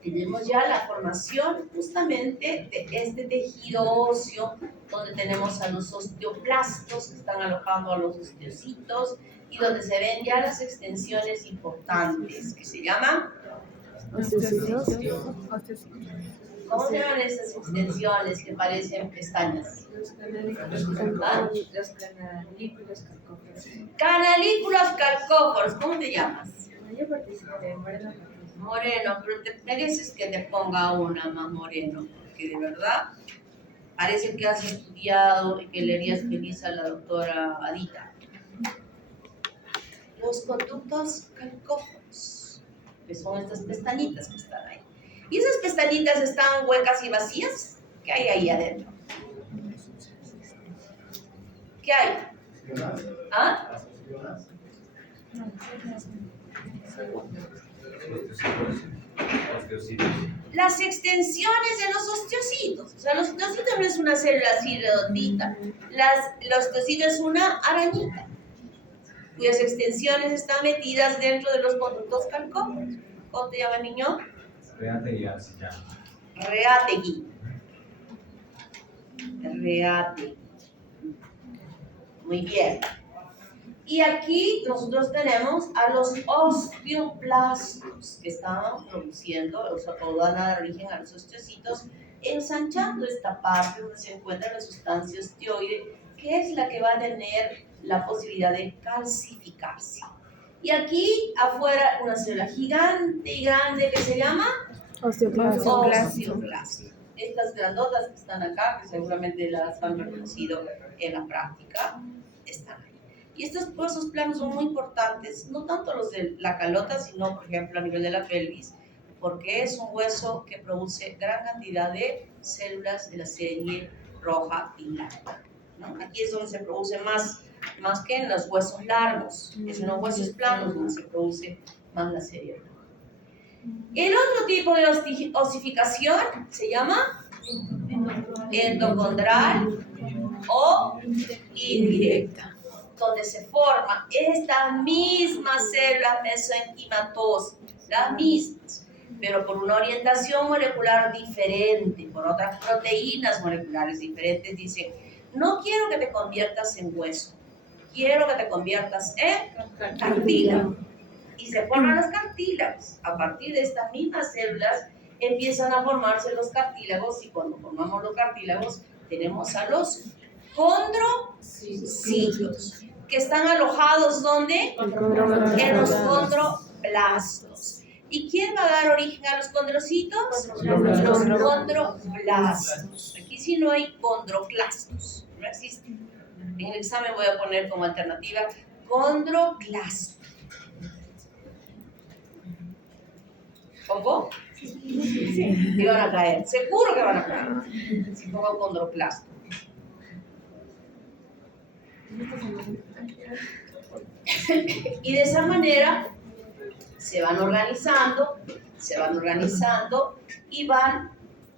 tenemos ya la formación justamente de este tejido óseo, donde tenemos a los osteoclastos que están alojando a los osteocitos y donde se ven ya las extensiones importantes que se llaman. Osteocitos. ¿Cómo se llaman esas extensiones que parecen pestañas? ¿Ah? Los canalículos calcóferos. Canalículos calcóforos. ¿Cómo te llamas? Yo participo de Moreno. Moreno, pero te mereces que te ponga una más moreno, porque de verdad parece que has estudiado y que le harías feliz a la doctora Adita. Los conductos calcóforos, que son estas pestañitas que están ahí. ¿Y esas pestañitas están huecas y vacías? ¿Qué hay ahí adentro? ¿Qué hay? ¿Ah? Las extensiones de los osteocitos. O sea, los osteocitos no es una célula así redondita. Los osteocitos es una arañita, cuyas extensiones están metidas dentro de los conductos calcóferos. ¿Cómo te llama, niño? Reategui se llama. Reategui. Reategui. Muy bien. Y aquí nosotros tenemos a los osteoblastos que estaban produciendo, o sea, que van a dar origen a los osteocitos, ensanchando esta parte donde se encuentra la sustancia osteoide, que es la que va a tener la posibilidad de calcificarse. Y aquí afuera una célula gigante y grande que se llama Osteoclasto. osteoclasto. Estas grandotas que están acá, que seguramente las han reconocido en la práctica, están ahí. Y estos huesos planos son muy importantes, no tanto los de la calota, sino, por ejemplo, a nivel de la pelvis, porque es un hueso que produce gran cantidad de células de la serie roja y blanca, ¿no? Aquí es donde se produce más que en los huesos largos, es en los huesos planos donde se produce más la serie roja. El otro tipo de osificación se llama endocondral o indirecta, donde se forma estas mismas células mesenquimatosas, las mismas, pero por una orientación molecular diferente, por otras proteínas moleculares diferentes. Dicen, no quiero que te conviertas en hueso, quiero que te conviertas en cartílago. Y se forman los cartílagos. A partir de estas mismas células empiezan a formarse los cartílagos, y cuando formamos los cartílagos tenemos a los condrocitos, que están alojados ¿dónde? En los condroblastos. ¿Y quién va a dar origen a los condrocitos? Los condroblastos. Aquí sí no hay condroclastos, no existe. En el examen voy a poner como alternativa condroclasto. ¿Cómo? Sí. Y van a caer, seguro que van a caer. Si pongo condroplasto. Y de esa manera se van organizando y van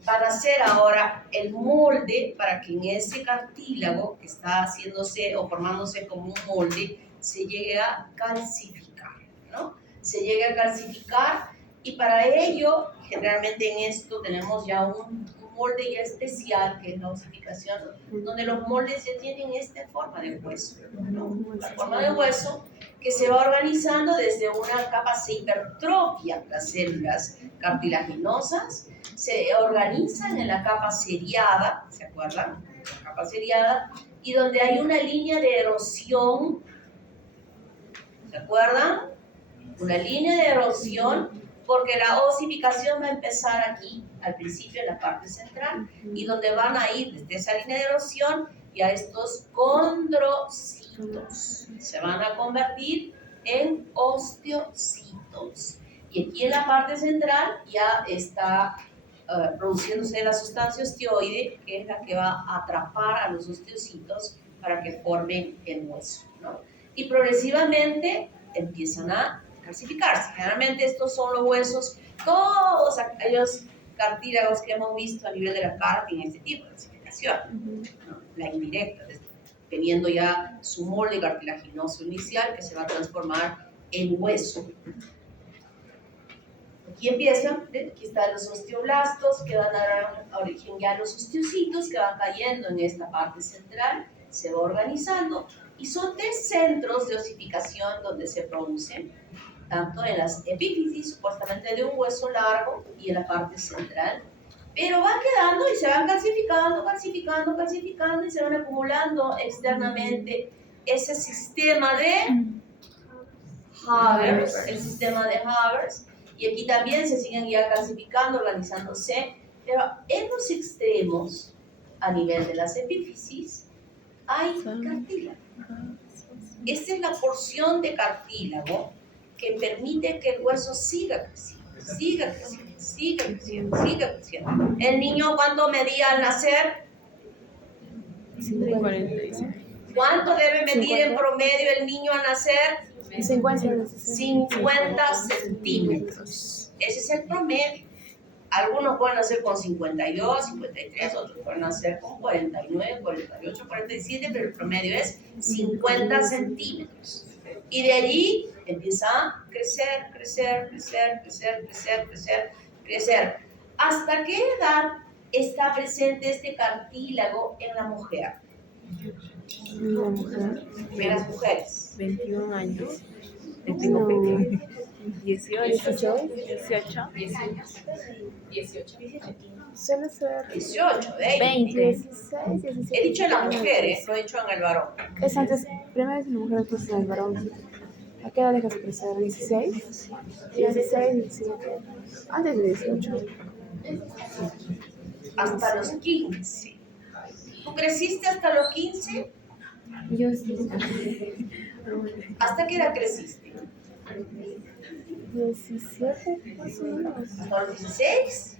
a hacer ahora el molde para que en ese cartílago que está haciéndose o formándose como un molde se llegue a calcificar, ¿no? Se llegue a calcificar, y para ello generalmente en esto tenemos ya un molde ya especial, que es la osificación, donde los moldes ya tienen esta forma de hueso, ¿no? La forma de hueso que se va organizando desde una capa, se hipertrofian las células cartilaginosas, se organizan en la capa seriada, ¿se acuerdan? La capa seriada, y donde hay una línea de erosión, ¿se acuerdan? Una línea de erosión, porque la osificación va a empezar aquí, al principio en la parte central, y donde van a ir desde esa línea de erosión y a estos condrocitos. Se van a convertir en osteocitos. Y aquí en la parte central ya está produciéndose la sustancia osteoide, que es la que va a atrapar a los osteocitos para que formen el hueso, ¿no? Y progresivamente empiezan a calcificarse. Generalmente estos son los huesos, todos aquellos cartílagos que hemos visto a nivel de la cara tienen este tipo de calcificación, ¿no? La indirecta, teniendo ya su molde cartilaginoso inicial que se va a transformar en hueso. Aquí empiezan, aquí están los osteoblastos que van a dar origen ya a los osteocitos que van cayendo en esta parte central, se va organizando y son 3 centros de osificación donde se producen, tanto en las epífisis, supuestamente de un hueso largo, y en la parte central, pero van quedando y se van calcificando y se van acumulando externamente ese sistema de Havers, el sistema de Havers, y aquí también se siguen ya calcificando, organizándose, pero en los extremos, a nivel de las epífisis, hay cartílago. Esta es la porción de cartílago que permite que el hueso siga creciendo. El niño, ¿cuánto medía al nacer? 46. ¿Cuánto debe medir en promedio el niño al nacer? 50 centímetros. Ese es el promedio. Algunos pueden nacer con 52, 53, otros pueden nacer con 49, 48, 47, pero el promedio es 50 centímetros. Y de allí empieza a crecer. ¿Hasta qué edad está presente este cartílago en la mujer? Una mujer, En las mujeres. 21 años. Le No. tengo 20. 18. 18. Suele ser 18, 20. 16, 17. He dicho en la mujer, no he dicho en el varón. Es antes, primero es en la mujer, después en el varón. ¿A qué edad dejas crecer? 16, 17. Antes de 18. Hasta los 15. ¿Tú creciste hasta los 15? Yo sí. ¿Hasta qué edad creciste? 17, más o menos. ¿Hasta los 16?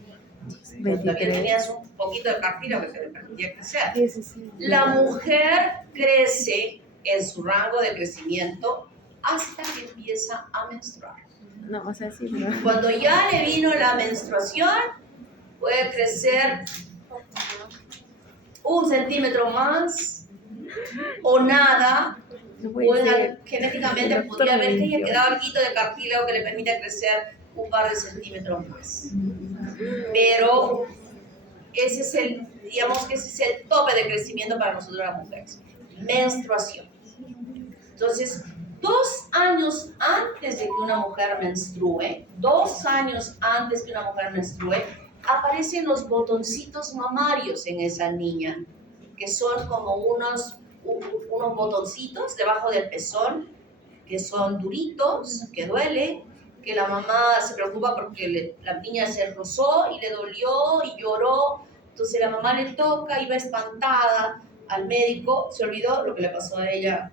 Todavía tenías un poquito de cartílago que te permitía crecer. 17. La mujer crece en su rango de crecimiento hasta que empieza a menstruar. No, o sea, sí, ¿no? Cuando ya le vino la menstruación, puede crecer 1 centímetro más o nada. No puede ser. Genéticamente podría haber que haya quedado algo de cartílago que le permita crecer un par de centímetros más. Pero ese es el, digamos que ese es el tope de crecimiento para nosotros las mujeres. Menstruación. Entonces, 2 años antes de que una mujer menstrue, 2 años antes que una mujer menstrue, aparecen los botoncitos mamarios en esa niña, que son como unos botoncitos debajo del pezón, que son duritos, que duelen, que la mamá se preocupa porque la niña se rozó y le dolió y lloró, entonces la mamá le toca y va espantada al médico, se olvidó lo que le pasó a ella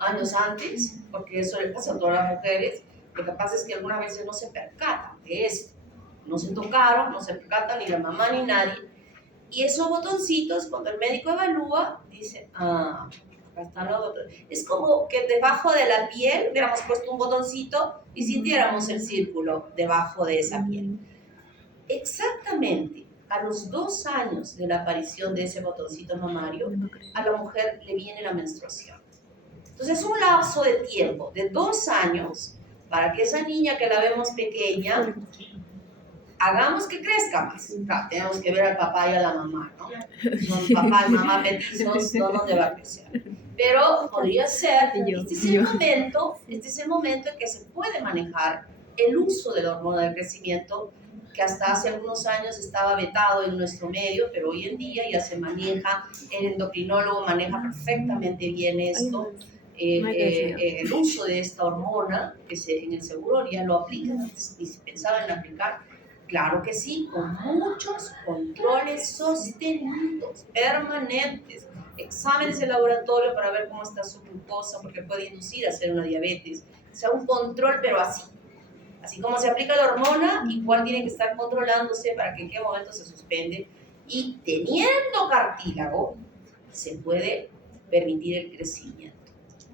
años antes, porque eso le pasa a todas las mujeres. Lo que pasa es que algunas veces no se percatan de esto, no se tocaron, no se percatan ni la mamá ni nadie, y esos botoncitos cuando el médico evalúa dice, acá están los botones. Es como que debajo de la piel hubiéramos puesto un botoncito y sintiéramos el círculo debajo de esa piel. Exactamente a los 2 años de la aparición de ese botoncito mamario, a la mujer le viene la menstruación. Entonces es un lapso de tiempo de 2 años para que esa niña que la vemos pequeña hagamos que crezca más. Claro, tenemos que ver al papá y a la mamá, ¿no? Son papá y mamá mellizos, no dónde va a crecer. Pero podría ser, este es el momento en que se puede manejar el uso de la hormona del crecimiento, que hasta hace algunos años estaba vetado en nuestro medio, pero hoy en día ya se maneja, el endocrinólogo maneja perfectamente bien esto, el uso de esta hormona, que en el seguro ya lo aplican, y si pensaban en aplicar, claro que sí, con muchos controles sostenidos, permanentes, exámenes de laboratorio para ver cómo está su glucosa, porque puede inducir a hacer una diabetes, o sea, un control, pero así como se aplica la hormona, igual tiene que estar controlándose para que en qué momento se suspende. Y teniendo cartílago, se puede permitir el crecimiento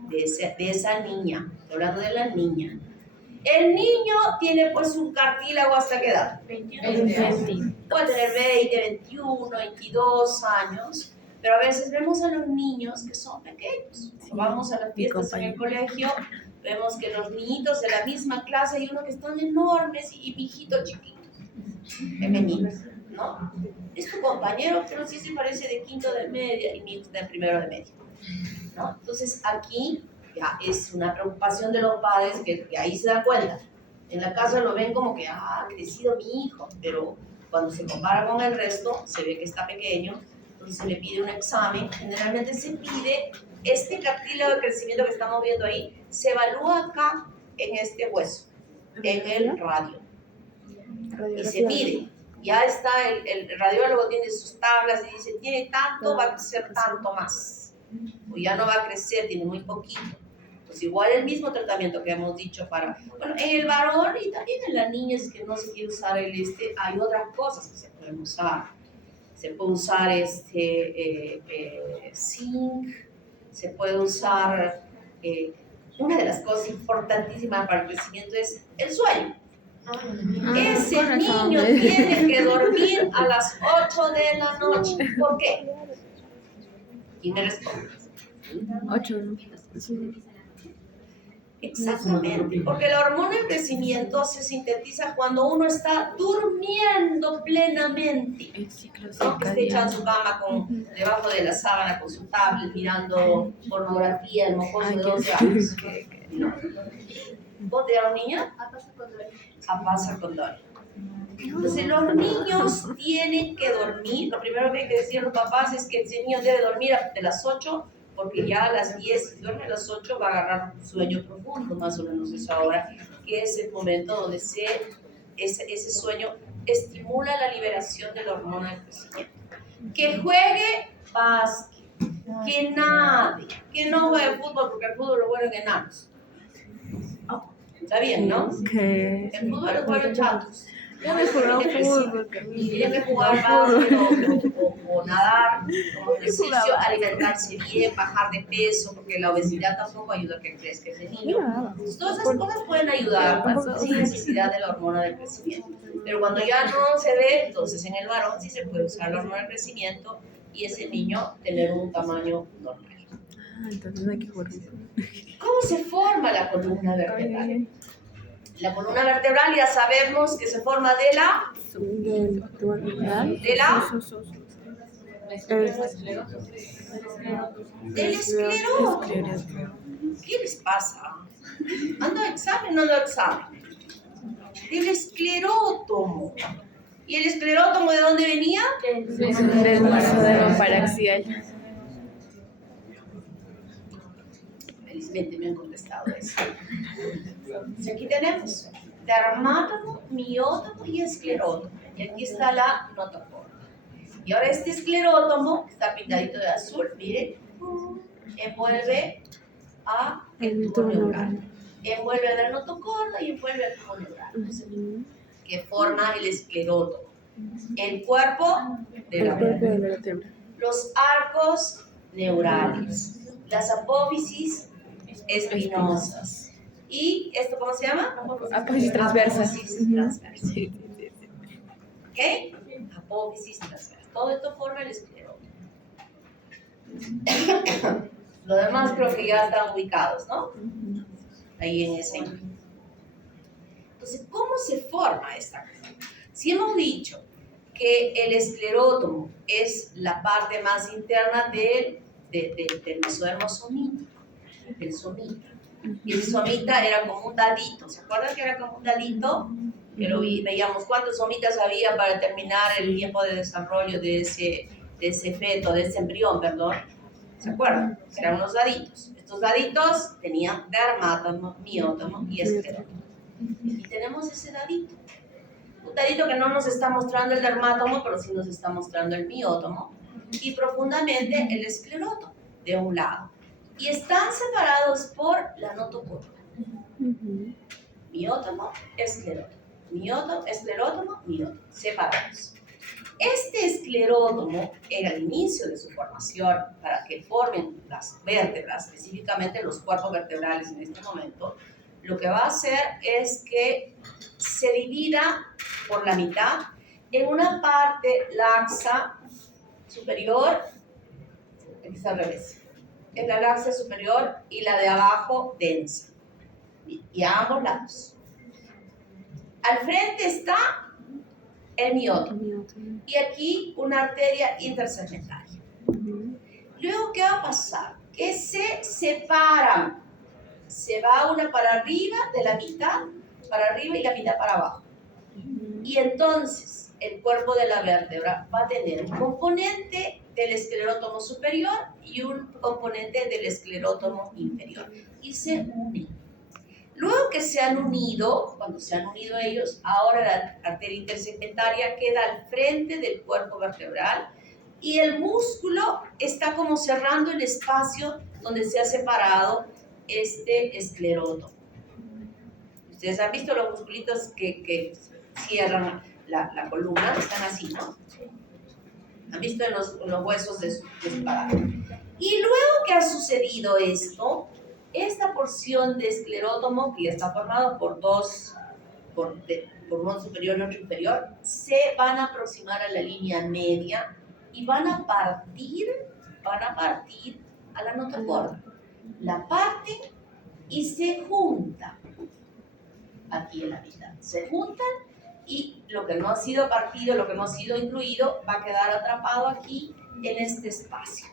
de esa niña. Estoy hablando de la niña. El niño tiene pues un cartílago ¿hasta qué edad? 20. Puede tener 20, 21, 22 años, pero a veces vemos a los niños que son pequeños. Vamos a las fiestas en el colegio, vemos que los niñitos de la misma clase hay unos que están enormes y mi hijito chiquito, pequeñito, ¿no? Es tu compañero, pero sí se parece de quinto de media y mi hijo está en primero de media, ¿no? Entonces aquí ya es una preocupación de los padres que ahí se dan cuenta. En la casa lo ven como que ha crecido mi hijo, pero cuando se compara con el resto se ve que está pequeño, entonces se le pide un examen. Generalmente se pide este cartílago de crecimiento que estamos viendo ahí, se evalúa acá en este hueso, en el radio, y se mide. Ya está, el radiólogo tiene sus tablas y dice, tiene tanto, va a crecer tanto más, o ya no va a crecer, tiene muy poquito. Pues igual el mismo tratamiento que hemos dicho para, bueno, en el varón y también en la niña, es que no se quiere usar hay otras cosas que se pueden usar. Se puede usar zinc, se puede usar, una de las cosas importantísimas para el crecimiento es el sueño. Ese niño tiene que dormir a las 8 de la noche. ¿Por qué? ¿Quién me responde? 8, ¿no? Sí. Exactamente, porque la hormona del crecimiento se sintetiza cuando uno está durmiendo plenamente. El ciclo ¿No? Que esté echado en circadiano. su cama debajo de la sábana con su tablet mirando pornografía, el mocoso de 12 años. No. ¿Vos te llamas niña? A pasa con Dolly. Entonces los niños tienen que dormir. Lo primero que hay que decir a los papás es que ese niño debe dormir de las 8, porque ya a las 10, si duerme a las 8, va a agarrar un sueño profundo, más o menos esa hora, que es el momento donde ese sueño estimula la liberación de la hormona del crecimiento. Que juegue básquet, que nade, que no juegue fútbol, porque el fútbol lo juegan enanos. Está bien, ¿no? Que El fútbol es bueno chatos. yo me jugaba fútbol, Tienen que jugar básquet o nadar como ejercicio, alimentarse bien, bajar de peso, porque la obesidad tampoco ayuda a que crezca ese niño. Todas esas cosas pueden ayudar sin necesidad de la hormona del crecimiento. Pero cuando ya no se ve, entonces en el varón sí se puede usar la hormona del crecimiento y ese niño tener un tamaño normal. Entonces no hay que jugar. ¿Cómo se forma la columna vertebral? La columna vertebral ya sabemos que se forma de la del esclerótomo. ¿Qué les pasa? ¿Anda examen o no anda examen? Del esclerótomo. ¿Y el esclerótomo de dónde venía? Del mesodero paraxial. Felizmente me han contestado eso. Entonces aquí tenemos dermátomo, miótomo y esclerótomo. Y aquí está la notocorda. Y ahora este esclerótomo está pintadito de azul, miren, envuelve a el tubo neural. Envuelve a la notocorda y envuelve al tubo neural, que forma el esclerótomo. El cuerpo de la vertebra. Los arcos neurales. Las apófisis espinosas. ¿Y esto cómo se llama? Apófisis transversa. Apófisis transversa. ¿Ok? Apófisis transversa. Todo esto forma el esclerótomo. Lo demás creo que ya están ubicados, ¿no? Ahí en ese. Entonces, ¿cómo se forma esta cosa? Si hemos dicho que el esclerótomo es la parte más interna del mesodermo somítico, del somita. Y el somita era como un dadito, ¿se acuerdan que era como un dadito? Que veíamos cuántos somitas había para terminar el tiempo de desarrollo de ese feto, de ese embrión, perdón. ¿Se acuerdan? Eran unos daditos. Estos daditos tenían dermátomo, miótomo y esclerótomo. Y tenemos ese dadito. Un dadito que no nos está mostrando el dermátomo, pero sí nos está mostrando el miótomo. Y profundamente el esclerótomo, de un lado. Y están separados por la notocorda. Miótomo, esclerótomo. Miótomo, esclerótomo, miótomo. Separados. Este esclerótomo era el inicio de su formación para que formen las vértebras, específicamente los cuerpos vertebrales en este momento. Lo que va a hacer es que se divida por la mitad en una parte laxa superior, aquí está al revés, es la laxa superior y la de abajo densa, y a ambos lados. Al frente está el miótomo y aquí una arteria intersegmentaria. Luego, ¿qué va a pasar? Que se separan. Se va una para arriba de la mitad, para arriba y la mitad para abajo. Y entonces el cuerpo de la vértebra va a tener un componente del esclerótomo superior y un componente del esclerótomo inferior. Y se unen. Luego que se han unido, cuando se han unido ellos, ahora la arteria intersegmentaria queda al frente del cuerpo vertebral y el músculo está como cerrando el espacio donde se ha separado este esclerótomo. Ustedes han visto los musculitos que cierran la columna, están así, ¿no? Han visto en los huesos de su parada. Y luego que ha sucedido esto, esta porción de esclerótomo, que ya está formado por uno superior y otro inferior, se van a aproximar a la línea media y van a partir a la notocorda. La parte y se junta aquí en la mitad. Se juntan y lo que no ha sido partido, lo que no ha sido incluido, va a quedar atrapado aquí en este espacio.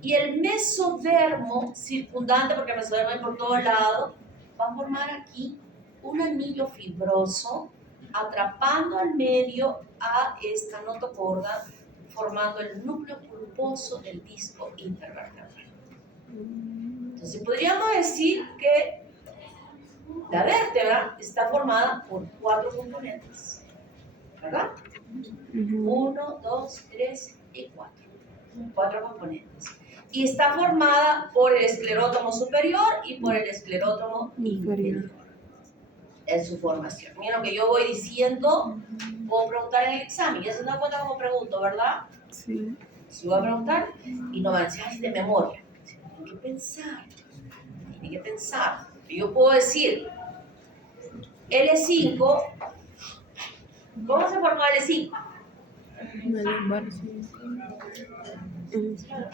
Y el mesodermo circundante, porque el mesodermo hay por todo lado, va a formar aquí un anillo fibroso atrapando al medio a esta notocorda, formando el núcleo pulposo del disco intervertebral. Entonces podríamos decir que la vértebra está formada por 4 componentes, ¿verdad? 1, 2, 3 y 4. 4 componentes. Y está formada por el esclerótomo superior y por el esclerótomo inferior en su formación. Mira lo que yo voy diciendo, puedo preguntar en el examen. Ya se dan cuenta cómo pregunto, ¿verdad? Sí. Si voy a preguntar y no van a decir, ay, de memoria. Tienen que pensar. Tienen que pensar. Yo puedo decir, L5, ¿cómo se formó L5?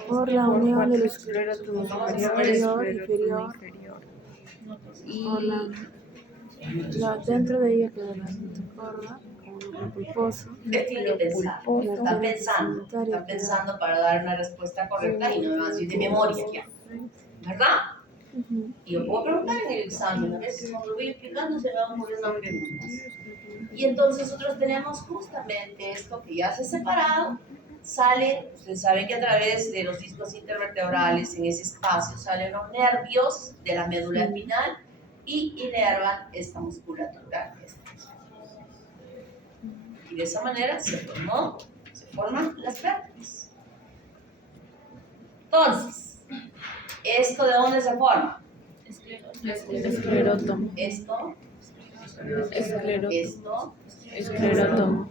Por la unión del esclerótomo superior e inferior por dentro de ella queda la notocorda con un pulposo. Tienen que pensar. Están pensando para dar una respuesta correcta y no me van a decir de memoria ya. ¿Verdad? Y yo puedo preguntar en el examen, a veces cuando lo voy explicando se me van ocurriendo preguntas. Y entonces nosotros tenemos justamente esto que ya se ha separado, sale, ustedes saben que a través de los discos intervertebrales en ese espacio salen los nervios de la médula espinal y inervan esta musculatura. Y de esa manera se forman las vértebras. Entonces, ¿esto de dónde se forma? Esclerótomo. Esto, Esclerótomo. esto, Esclerótomo.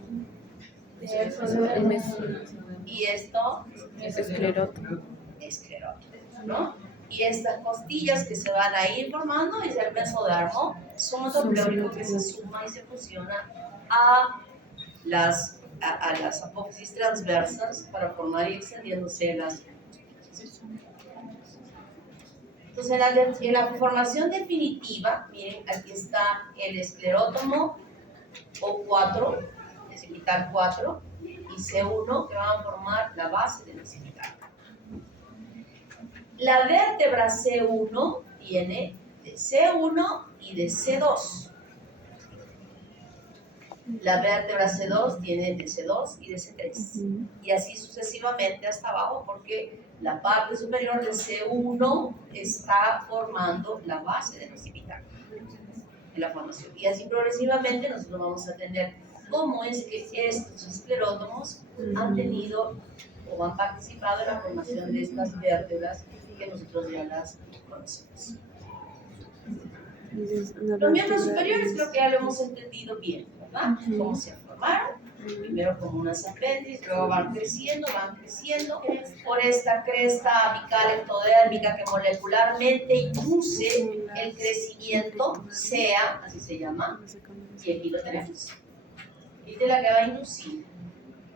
y esto, Esclerótomo. esclerótomo, ¿no? Y estas costillas que se van a ir formando, y el mesodermo, son los nucleólicos que se suman y se fusionan a las apófisis transversas para formar y extendiéndose las. Entonces, en la formación definitiva, miren, aquí está el esclerótomo O4, occipital 4, y C1, que van a formar la base del occipital. La vértebra C1 tiene de C1 y de C2. La vértebra C2 tiene de C2 y de C3. Y así sucesivamente hasta abajo, porque la parte superior de C1 está formando la base del occipital en la formación. Y así progresivamente nosotros vamos a tener cómo es que estos esclerótomos han tenido o han participado en la formación de estas vértebras que nosotros ya las conocemos. Los miembros superiores creo que ya lo hemos entendido bien, ¿verdad? Cómo se formaron, primero como unas apéndices, luego van creciendo por esta cresta apical ectodérmica que molecularmente induce el crecimiento, sea, así se llama, y aquí lo tenemos. Esta es la que va a inducir.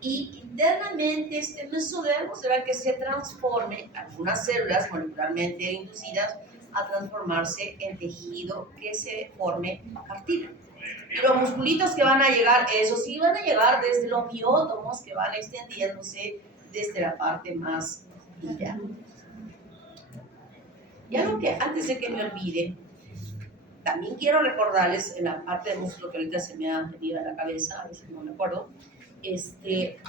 Y internamente este mesodermo será que se transforme, algunas células molecularmente inducidas, a transformarse en tejido que se forme cartílago. Y los musculitos que van a llegar, esos sí van a llegar desde los miótomos que van extendiéndose desde la parte más interna. Y algo que antes de que me olvide, también quiero recordarles en la parte de músculo que ahorita se me ha venido a la cabeza, a veces no me acuerdo, ¿de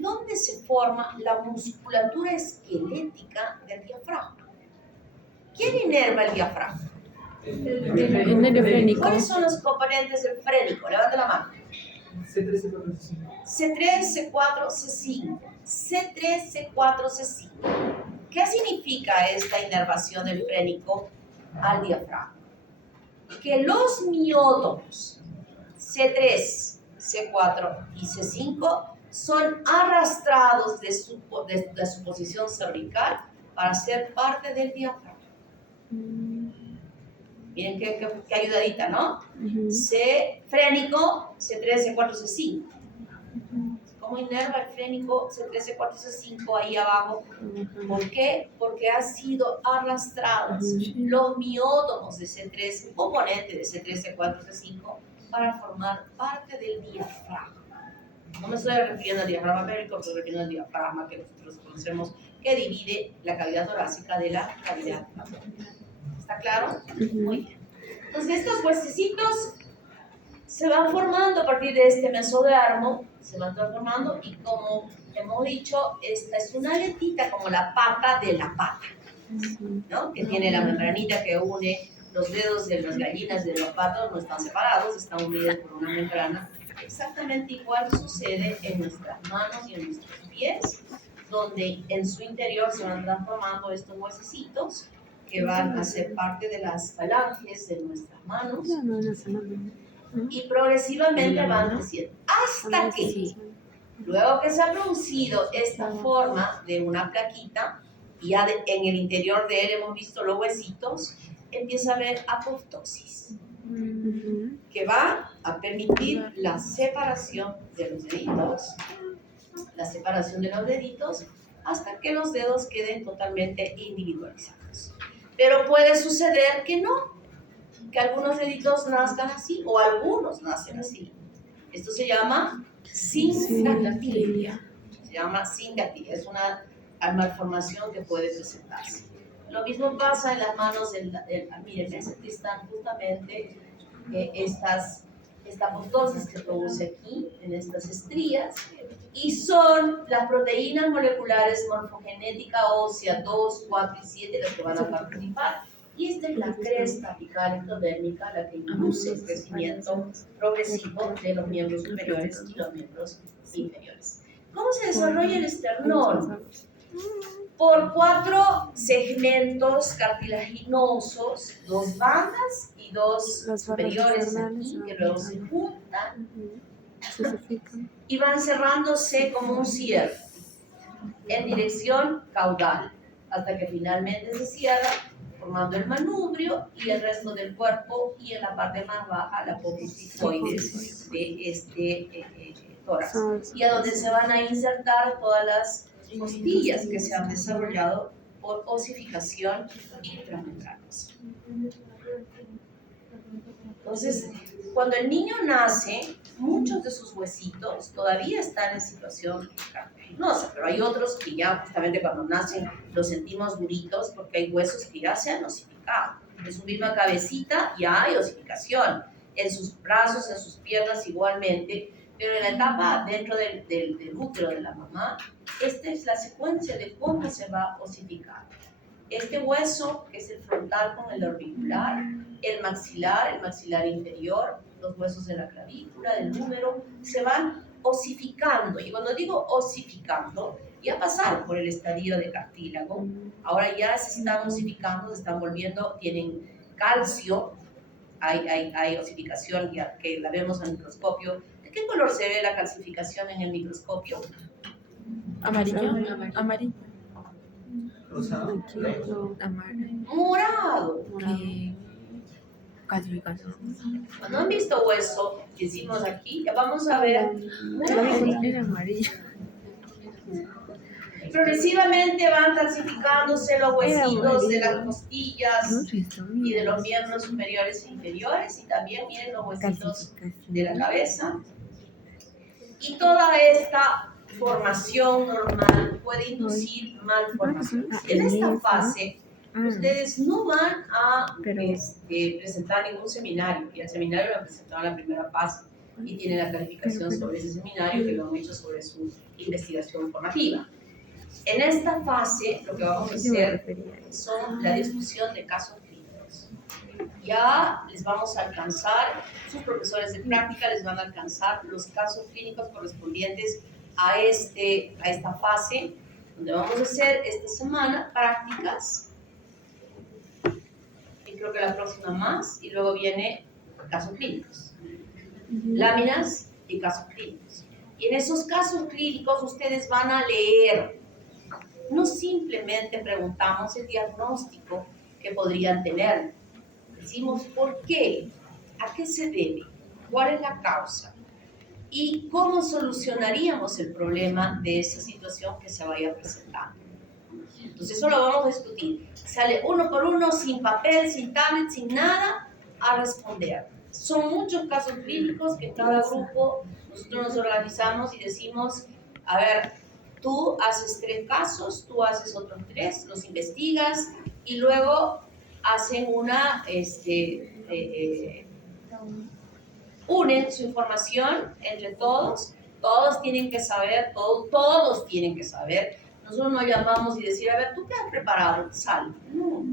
dónde se forma la musculatura esquelética del diafragma? ¿Quién inerva el diafragma? El nervio frénico. ¿Cuáles son los componentes del frénico? Levanta la mano. C3, C4, C5. C3, C4, C5. ¿Qué significa esta inervación del frénico al diafragma? Que los miótomos C3, C4 y C5 son arrastrados de su posición cervical para ser parte del diafragma. Miren qué ayudadita, ¿no? C frénico, C3, C4, C5. ¿Cómo inerva el frénico C3, C4, C5 ahí abajo? ¿Por qué? Porque han sido arrastrados los miótomos de C3, componente de C3, C4, C5, para formar parte del diafragma. No me estoy refiriendo al diafragma pélvico, estoy refiriendo al diafragma que nosotros conocemos, que divide la cavidad torácica de la cavidad abdominal. ¿Está claro? Muy bien. Entonces estos huesecitos se van formando a partir de este mesodermo, se van transformando y como hemos dicho, esta es una aletita como la pata de la pata, ¿no? Que tiene la membranita que une los dedos de las gallinas de los patos, no están separados, están unidos por una membrana. Exactamente igual sucede en nuestras manos y en nuestros pies, donde en su interior se van transformando estos huesecitos que van a ser parte de las falanges de nuestras manos y progresivamente van creciendo hasta que luego que se ha producido esta forma de una plaquita y ya en el interior de él hemos visto los huesitos, empieza a haber apoptosis que va a permitir la separación de los deditos hasta que los dedos queden totalmente individualizados. Pero puede suceder que no, que algunos deditos nazcan así o algunos nacen así. Esto se llama sindactilia. Es una malformación que puede presentarse. Lo mismo pasa en las manos miren, aquí están justamente esta apoptosis que produce aquí, en estas estrías, y son las proteínas moleculares morfogenética ósea 2, 4 y 7 las que van a participar. Y esta es la cresta apical ectodérmica, la que induce el crecimiento progresivo de los miembros superiores y los miembros inferiores. ¿Cómo se desarrolla el esternón? Por 4 segmentos cartilaginosos, 2 bandas y 2 superiores aquí, que luego se juntan y van cerrándose como un cierre en dirección caudal, hasta que finalmente se cierra formando el manubrio y el resto del cuerpo, y en la parte más baja la apófisis tifoides de este tórax, y a donde se van a insertar todas las costillas que se han desarrollado por osificación intramedular. Entonces, cuando el niño nace, muchos de sus huesitos todavía están en situación cartilaginosa, pero hay otros que ya justamente cuando nacen los sentimos duritos porque hay huesos que ya se han osificado. En su misma cabecita ya hay osificación, en sus brazos, en sus piernas igualmente, pero en la etapa dentro del útero de la mamá, esta es la secuencia de cómo se va osificando. Este hueso, que es el frontal con el orbicular, el maxilar inferior, los huesos de la clavícula, del húmero, se van osificando. Y cuando digo osificando, ya pasaron por el estadio de cartílago, ahora ya se están osificando, se están volviendo, tienen calcio, hay osificación ya que la vemos en el microscopio. ¿De qué color se ve la calcificación en el microscopio? Amarillo. Amarillo. Rosado. Morado. Calcificación. Cuando han visto hueso que hicimos aquí, ya vamos a ver morado. Era amarillo. Progresivamente van calcificándose los huesitos de las costillas y de los miembros superiores e inferiores, y también miren los huesitos de la cabeza. Y toda esta formación normal puede inducir malformaciones. En esta fase, ustedes no van a presentar ningún seminario, y el seminario lo presentaron en la primera fase y tienen la calificación sobre ese seminario que lo han hecho sobre su investigación formativa. En esta fase lo que vamos a hacer son la discusión de casos clínicos. Ya les vamos a alcanzar, sus profesores de práctica les van a alcanzar los casos clínicos correspondientes a esta fase, donde vamos a hacer esta semana prácticas, y creo que la próxima más, y luego viene casos clínicos, láminas y casos clínicos. Y en esos casos clínicos ustedes van a leer. No simplemente preguntamos el diagnóstico que podrían tener. Decimos por qué, a qué se debe, cuál es la causa y cómo solucionaríamos el problema de esa situación que se vaya presentando. Entonces eso lo vamos a discutir. Sale uno por uno, sin papel, sin tablet, sin nada, a responder. Son muchos casos clínicos que en cada grupo nosotros nos organizamos y decimos, a ver, tú haces 3 casos, tú haces otros 3, los investigas y luego hacen unen su información entre todos tienen que saber, todos tienen que saber. Nosotros no llamamos y decir, a ver, ¿tú qué has preparado? Sal. No,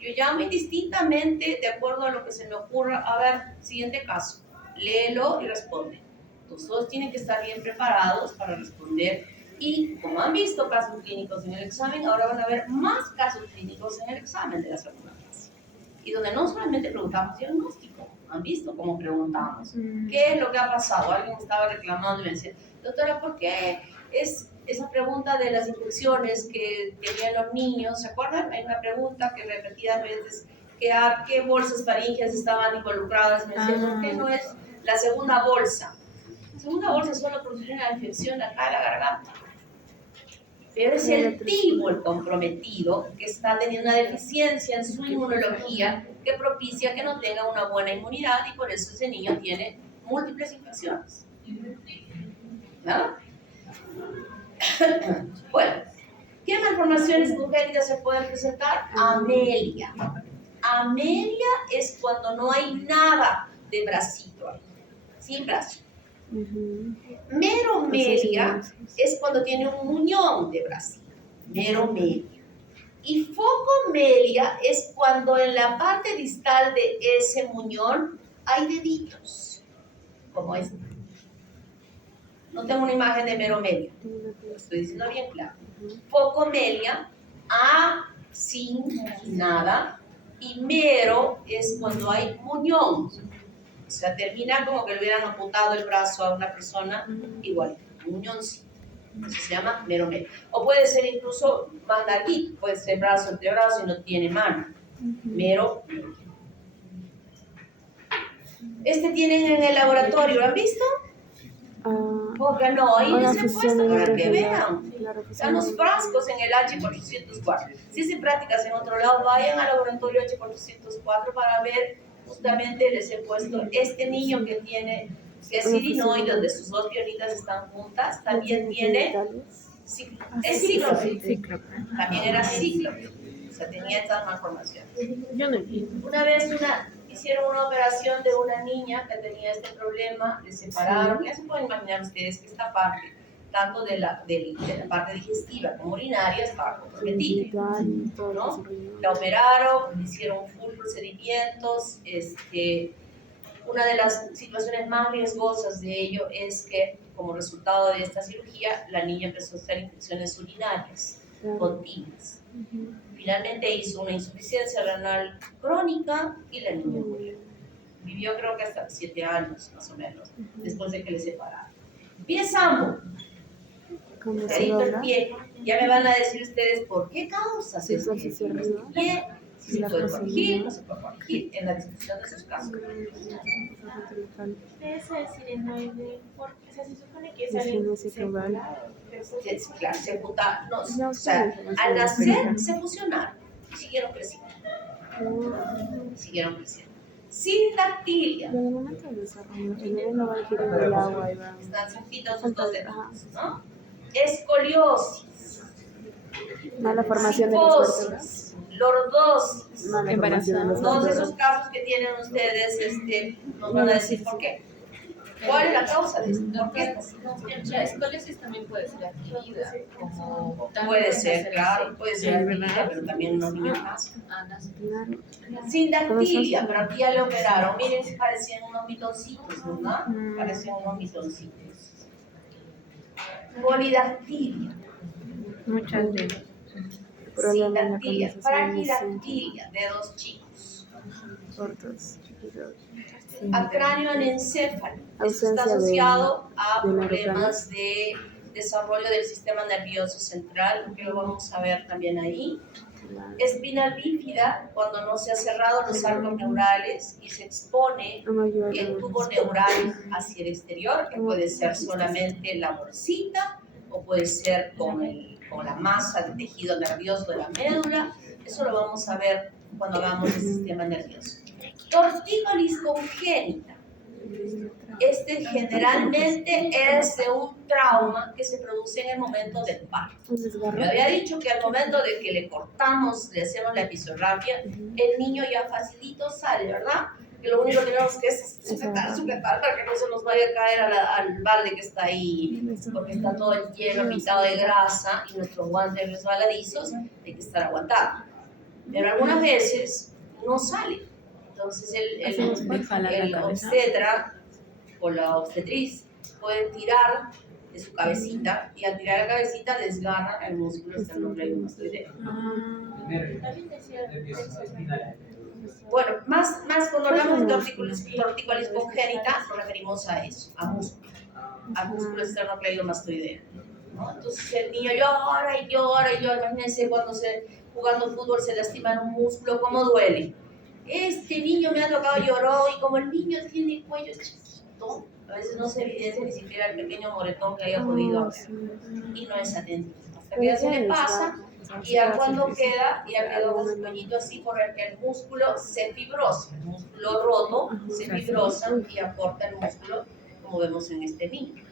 yo llamo indistintamente de acuerdo a lo que se me ocurra. A ver, siguiente caso, léelo y responde. Entonces, todos tienen que estar bien preparados para responder. Y como han visto casos clínicos en el examen, ahora van a ver más casos clínicos en el examen de la segunda fase. Y donde no solamente preguntamos diagnóstico, han visto cómo preguntamos. ¿Qué es lo que ha pasado? Alguien estaba reclamando y me decía, doctora, ¿por qué es esa pregunta de las infecciones que tenían los niños? ¿Se acuerdan? Hay una pregunta que repetidas veces, ¿qué bolsas faringeas estaban involucradas? Me decía, ¿por qué no es la segunda bolsa? La segunda bolsa solo produce una infección acá en la garganta. Pero es el tipo, el comprometido, que está teniendo una deficiencia en su inmunología que propicia que no tenga una buena inmunidad y por eso ese niño tiene múltiples infecciones. ¿No? Bueno, ¿qué malformaciones congénitas se pueden presentar? Amelia. Amelia es cuando no hay nada de bracito ahí, sin brazo. Meromelia es cuando tiene un muñón de bracito. Meromelia. Y focomelia es cuando en la parte distal de ese muñón hay deditos, como este. No tengo una imagen de meromelia, lo estoy diciendo bien claro. Focomelia, A sin nada, y mero es cuando hay muñón. O sea, termina como que le hubieran amputado el brazo a una persona igual, un muñoncito. Eso se llama meromelia. O puede ser incluso más larguito, puede ser brazo entre brazo y no tiene mano. Meromelia. Este tienen en el laboratorio, ¿lo han visto? Porque no, ahí les he puesto para que vean. Están los frascos en el H404. Si hacen prácticas en otro lado, vayan al laboratorio H404 para ver justamente les he puesto este niño que tiene, que es sirinoide, donde sus dos piernitas están juntas, también tiene, es cíclope, también era cíclope, o sea, tenía estas malformaciones. Yo no entiendo. Una vez hicieron una operación de una niña que tenía este problema, le separaron, ya se pueden imaginar ustedes que esta parte, tanto de la parte digestiva como urinaria, estaba comprometida, ¿no? La operaron, hicieron full procedimientos, una de las situaciones más riesgosas de ello es que, como resultado de esta cirugía, la niña empezó a tener infecciones urinarias continuas. Finalmente hizo una insuficiencia renal crónica y la niña murió. Vivió creo que hasta 7 años, más o menos, después de que le separaron. Pie sambo. Carito el pie. Ya me van a decir ustedes por qué causas es el pie. Si se puede corregir, no se puede corregir, en la discusión de sus casos. Esa es sirenoide, porque o sea, se supone que Sí, sale no sé qué vale. Claro, se juntaron, No, o sea, al nacer se fusionaron y siguieron creciendo. Siguieron creciendo. Sindactilia. Pero en el momento del desarrollo, el bebé no va a digerir el agua y va. Están cerquitos sus dos deditos, ¿no? Escoliosis. Mala formación de los Psicosis, vértebras. lordosis. Mala formación de los Todos vértebras. esos casos que tienen ustedes, nos van a decir por qué. ¿Cuál es la causa de esto? ¿Por qué? La escoliosis también puede ser adquirida, como Puede ser, claro, puede ser adquirida, pero también en los niños más. Claro. Sindactilia, pero aquí ya le operaron. Miren, parecían unos mitoncitos, ¿verdad? Parecían unos mitoncitos. Polidactilia. Muchas de problemas en la Sindactilia, conversación. braquidactilia, dedos chicos. Cortos, chiquitos. Acráneo anencéfalo. Esto está Ausencia de- asociado a de problemas de desarrollo del sistema nervioso central, que lo vamos a ver también ahí. Espina bífida, cuando no se ha cerrado los arcos neurales y se expone el tubo neural hacia el exterior, que puede ser solamente la bolsita o puede ser con la masa del tejido nervioso de la médula. Eso lo vamos a ver cuando hagamos el sistema nervioso. Tortícolis congénita. Generalmente es de un trauma que se produce en el momento del parto. Yo había dicho que al momento de que le cortamos, le hacemos la episorrafia, el niño ya facilito sale, ¿verdad? Que lo único que tenemos que es sujetar para que no se nos vaya a caer al balde que está ahí, porque está todo el hielo pintado de grasa y nuestros guantes resbaladizos, hay que estar aguantando. Pero algunas veces no sale. Entonces el obstetra o la obstetriz pueden tirar de su cabecita y al tirar la cabecita desgarra el músculo esternocleidomastoideo. También decía Bueno, más cuando hablamos de tortícolis congénita nos referimos a eso, al músculo esternocleidomastoideo, ¿no? Entonces el niño llora y llora y llora. Imagínense cuando jugando fútbol se lastima un músculo, ¿cómo duele? Este niño me ha tocado, lloró, y como el niño tiene el cuello chiquito, a veces no se evidencia ni siquiera el pequeño moretón que haya podido haber, y no es atendido. Hasta que ya se le pasa, y ya cuando queda, ya quedó con su cuellito así por el que el músculo se fibrosa, el músculo roto se fibrosa y aporta el músculo, como vemos en este niño.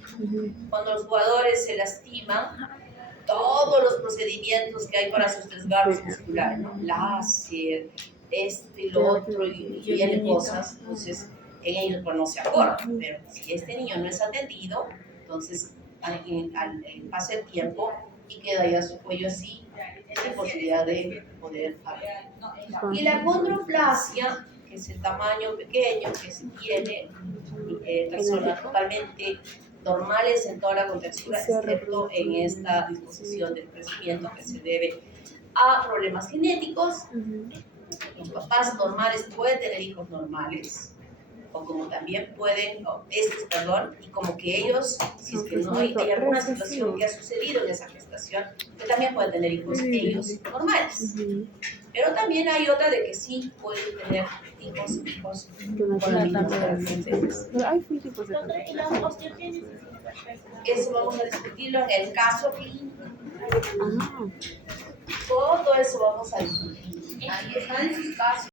Cuando los jugadores se lastiman, todos los procedimientos que hay para sus desgarros musculares, ¿no? Láser, y lo otro, y vienen cosas, entonces en ellos pues no se acordan, pero si este niño no es atendido, entonces pasa el tiempo y queda ya su cuello así, sin posibilidad de poder hablar. Y la condroplasia, que es el tamaño pequeño que se tiene, personas totalmente normales en toda la contextura, excepto en esta disposición del crecimiento que se debe a problemas genéticos. Los papás normales pueden tener hijos normales, o como también pueden, y como que ellos, si es que no hay alguna situación que ha sucedido en esa gestación, que también pueden tener hijos ellos normales. Pero también hay otra de que sí pueden tener hijos con las mismas características. Pero hay full tipos de y la osteogénesis. Eso vamos a discutirlo en el caso clínico. Ah. Todo eso vamos a discutir. Ahí están en sus casos.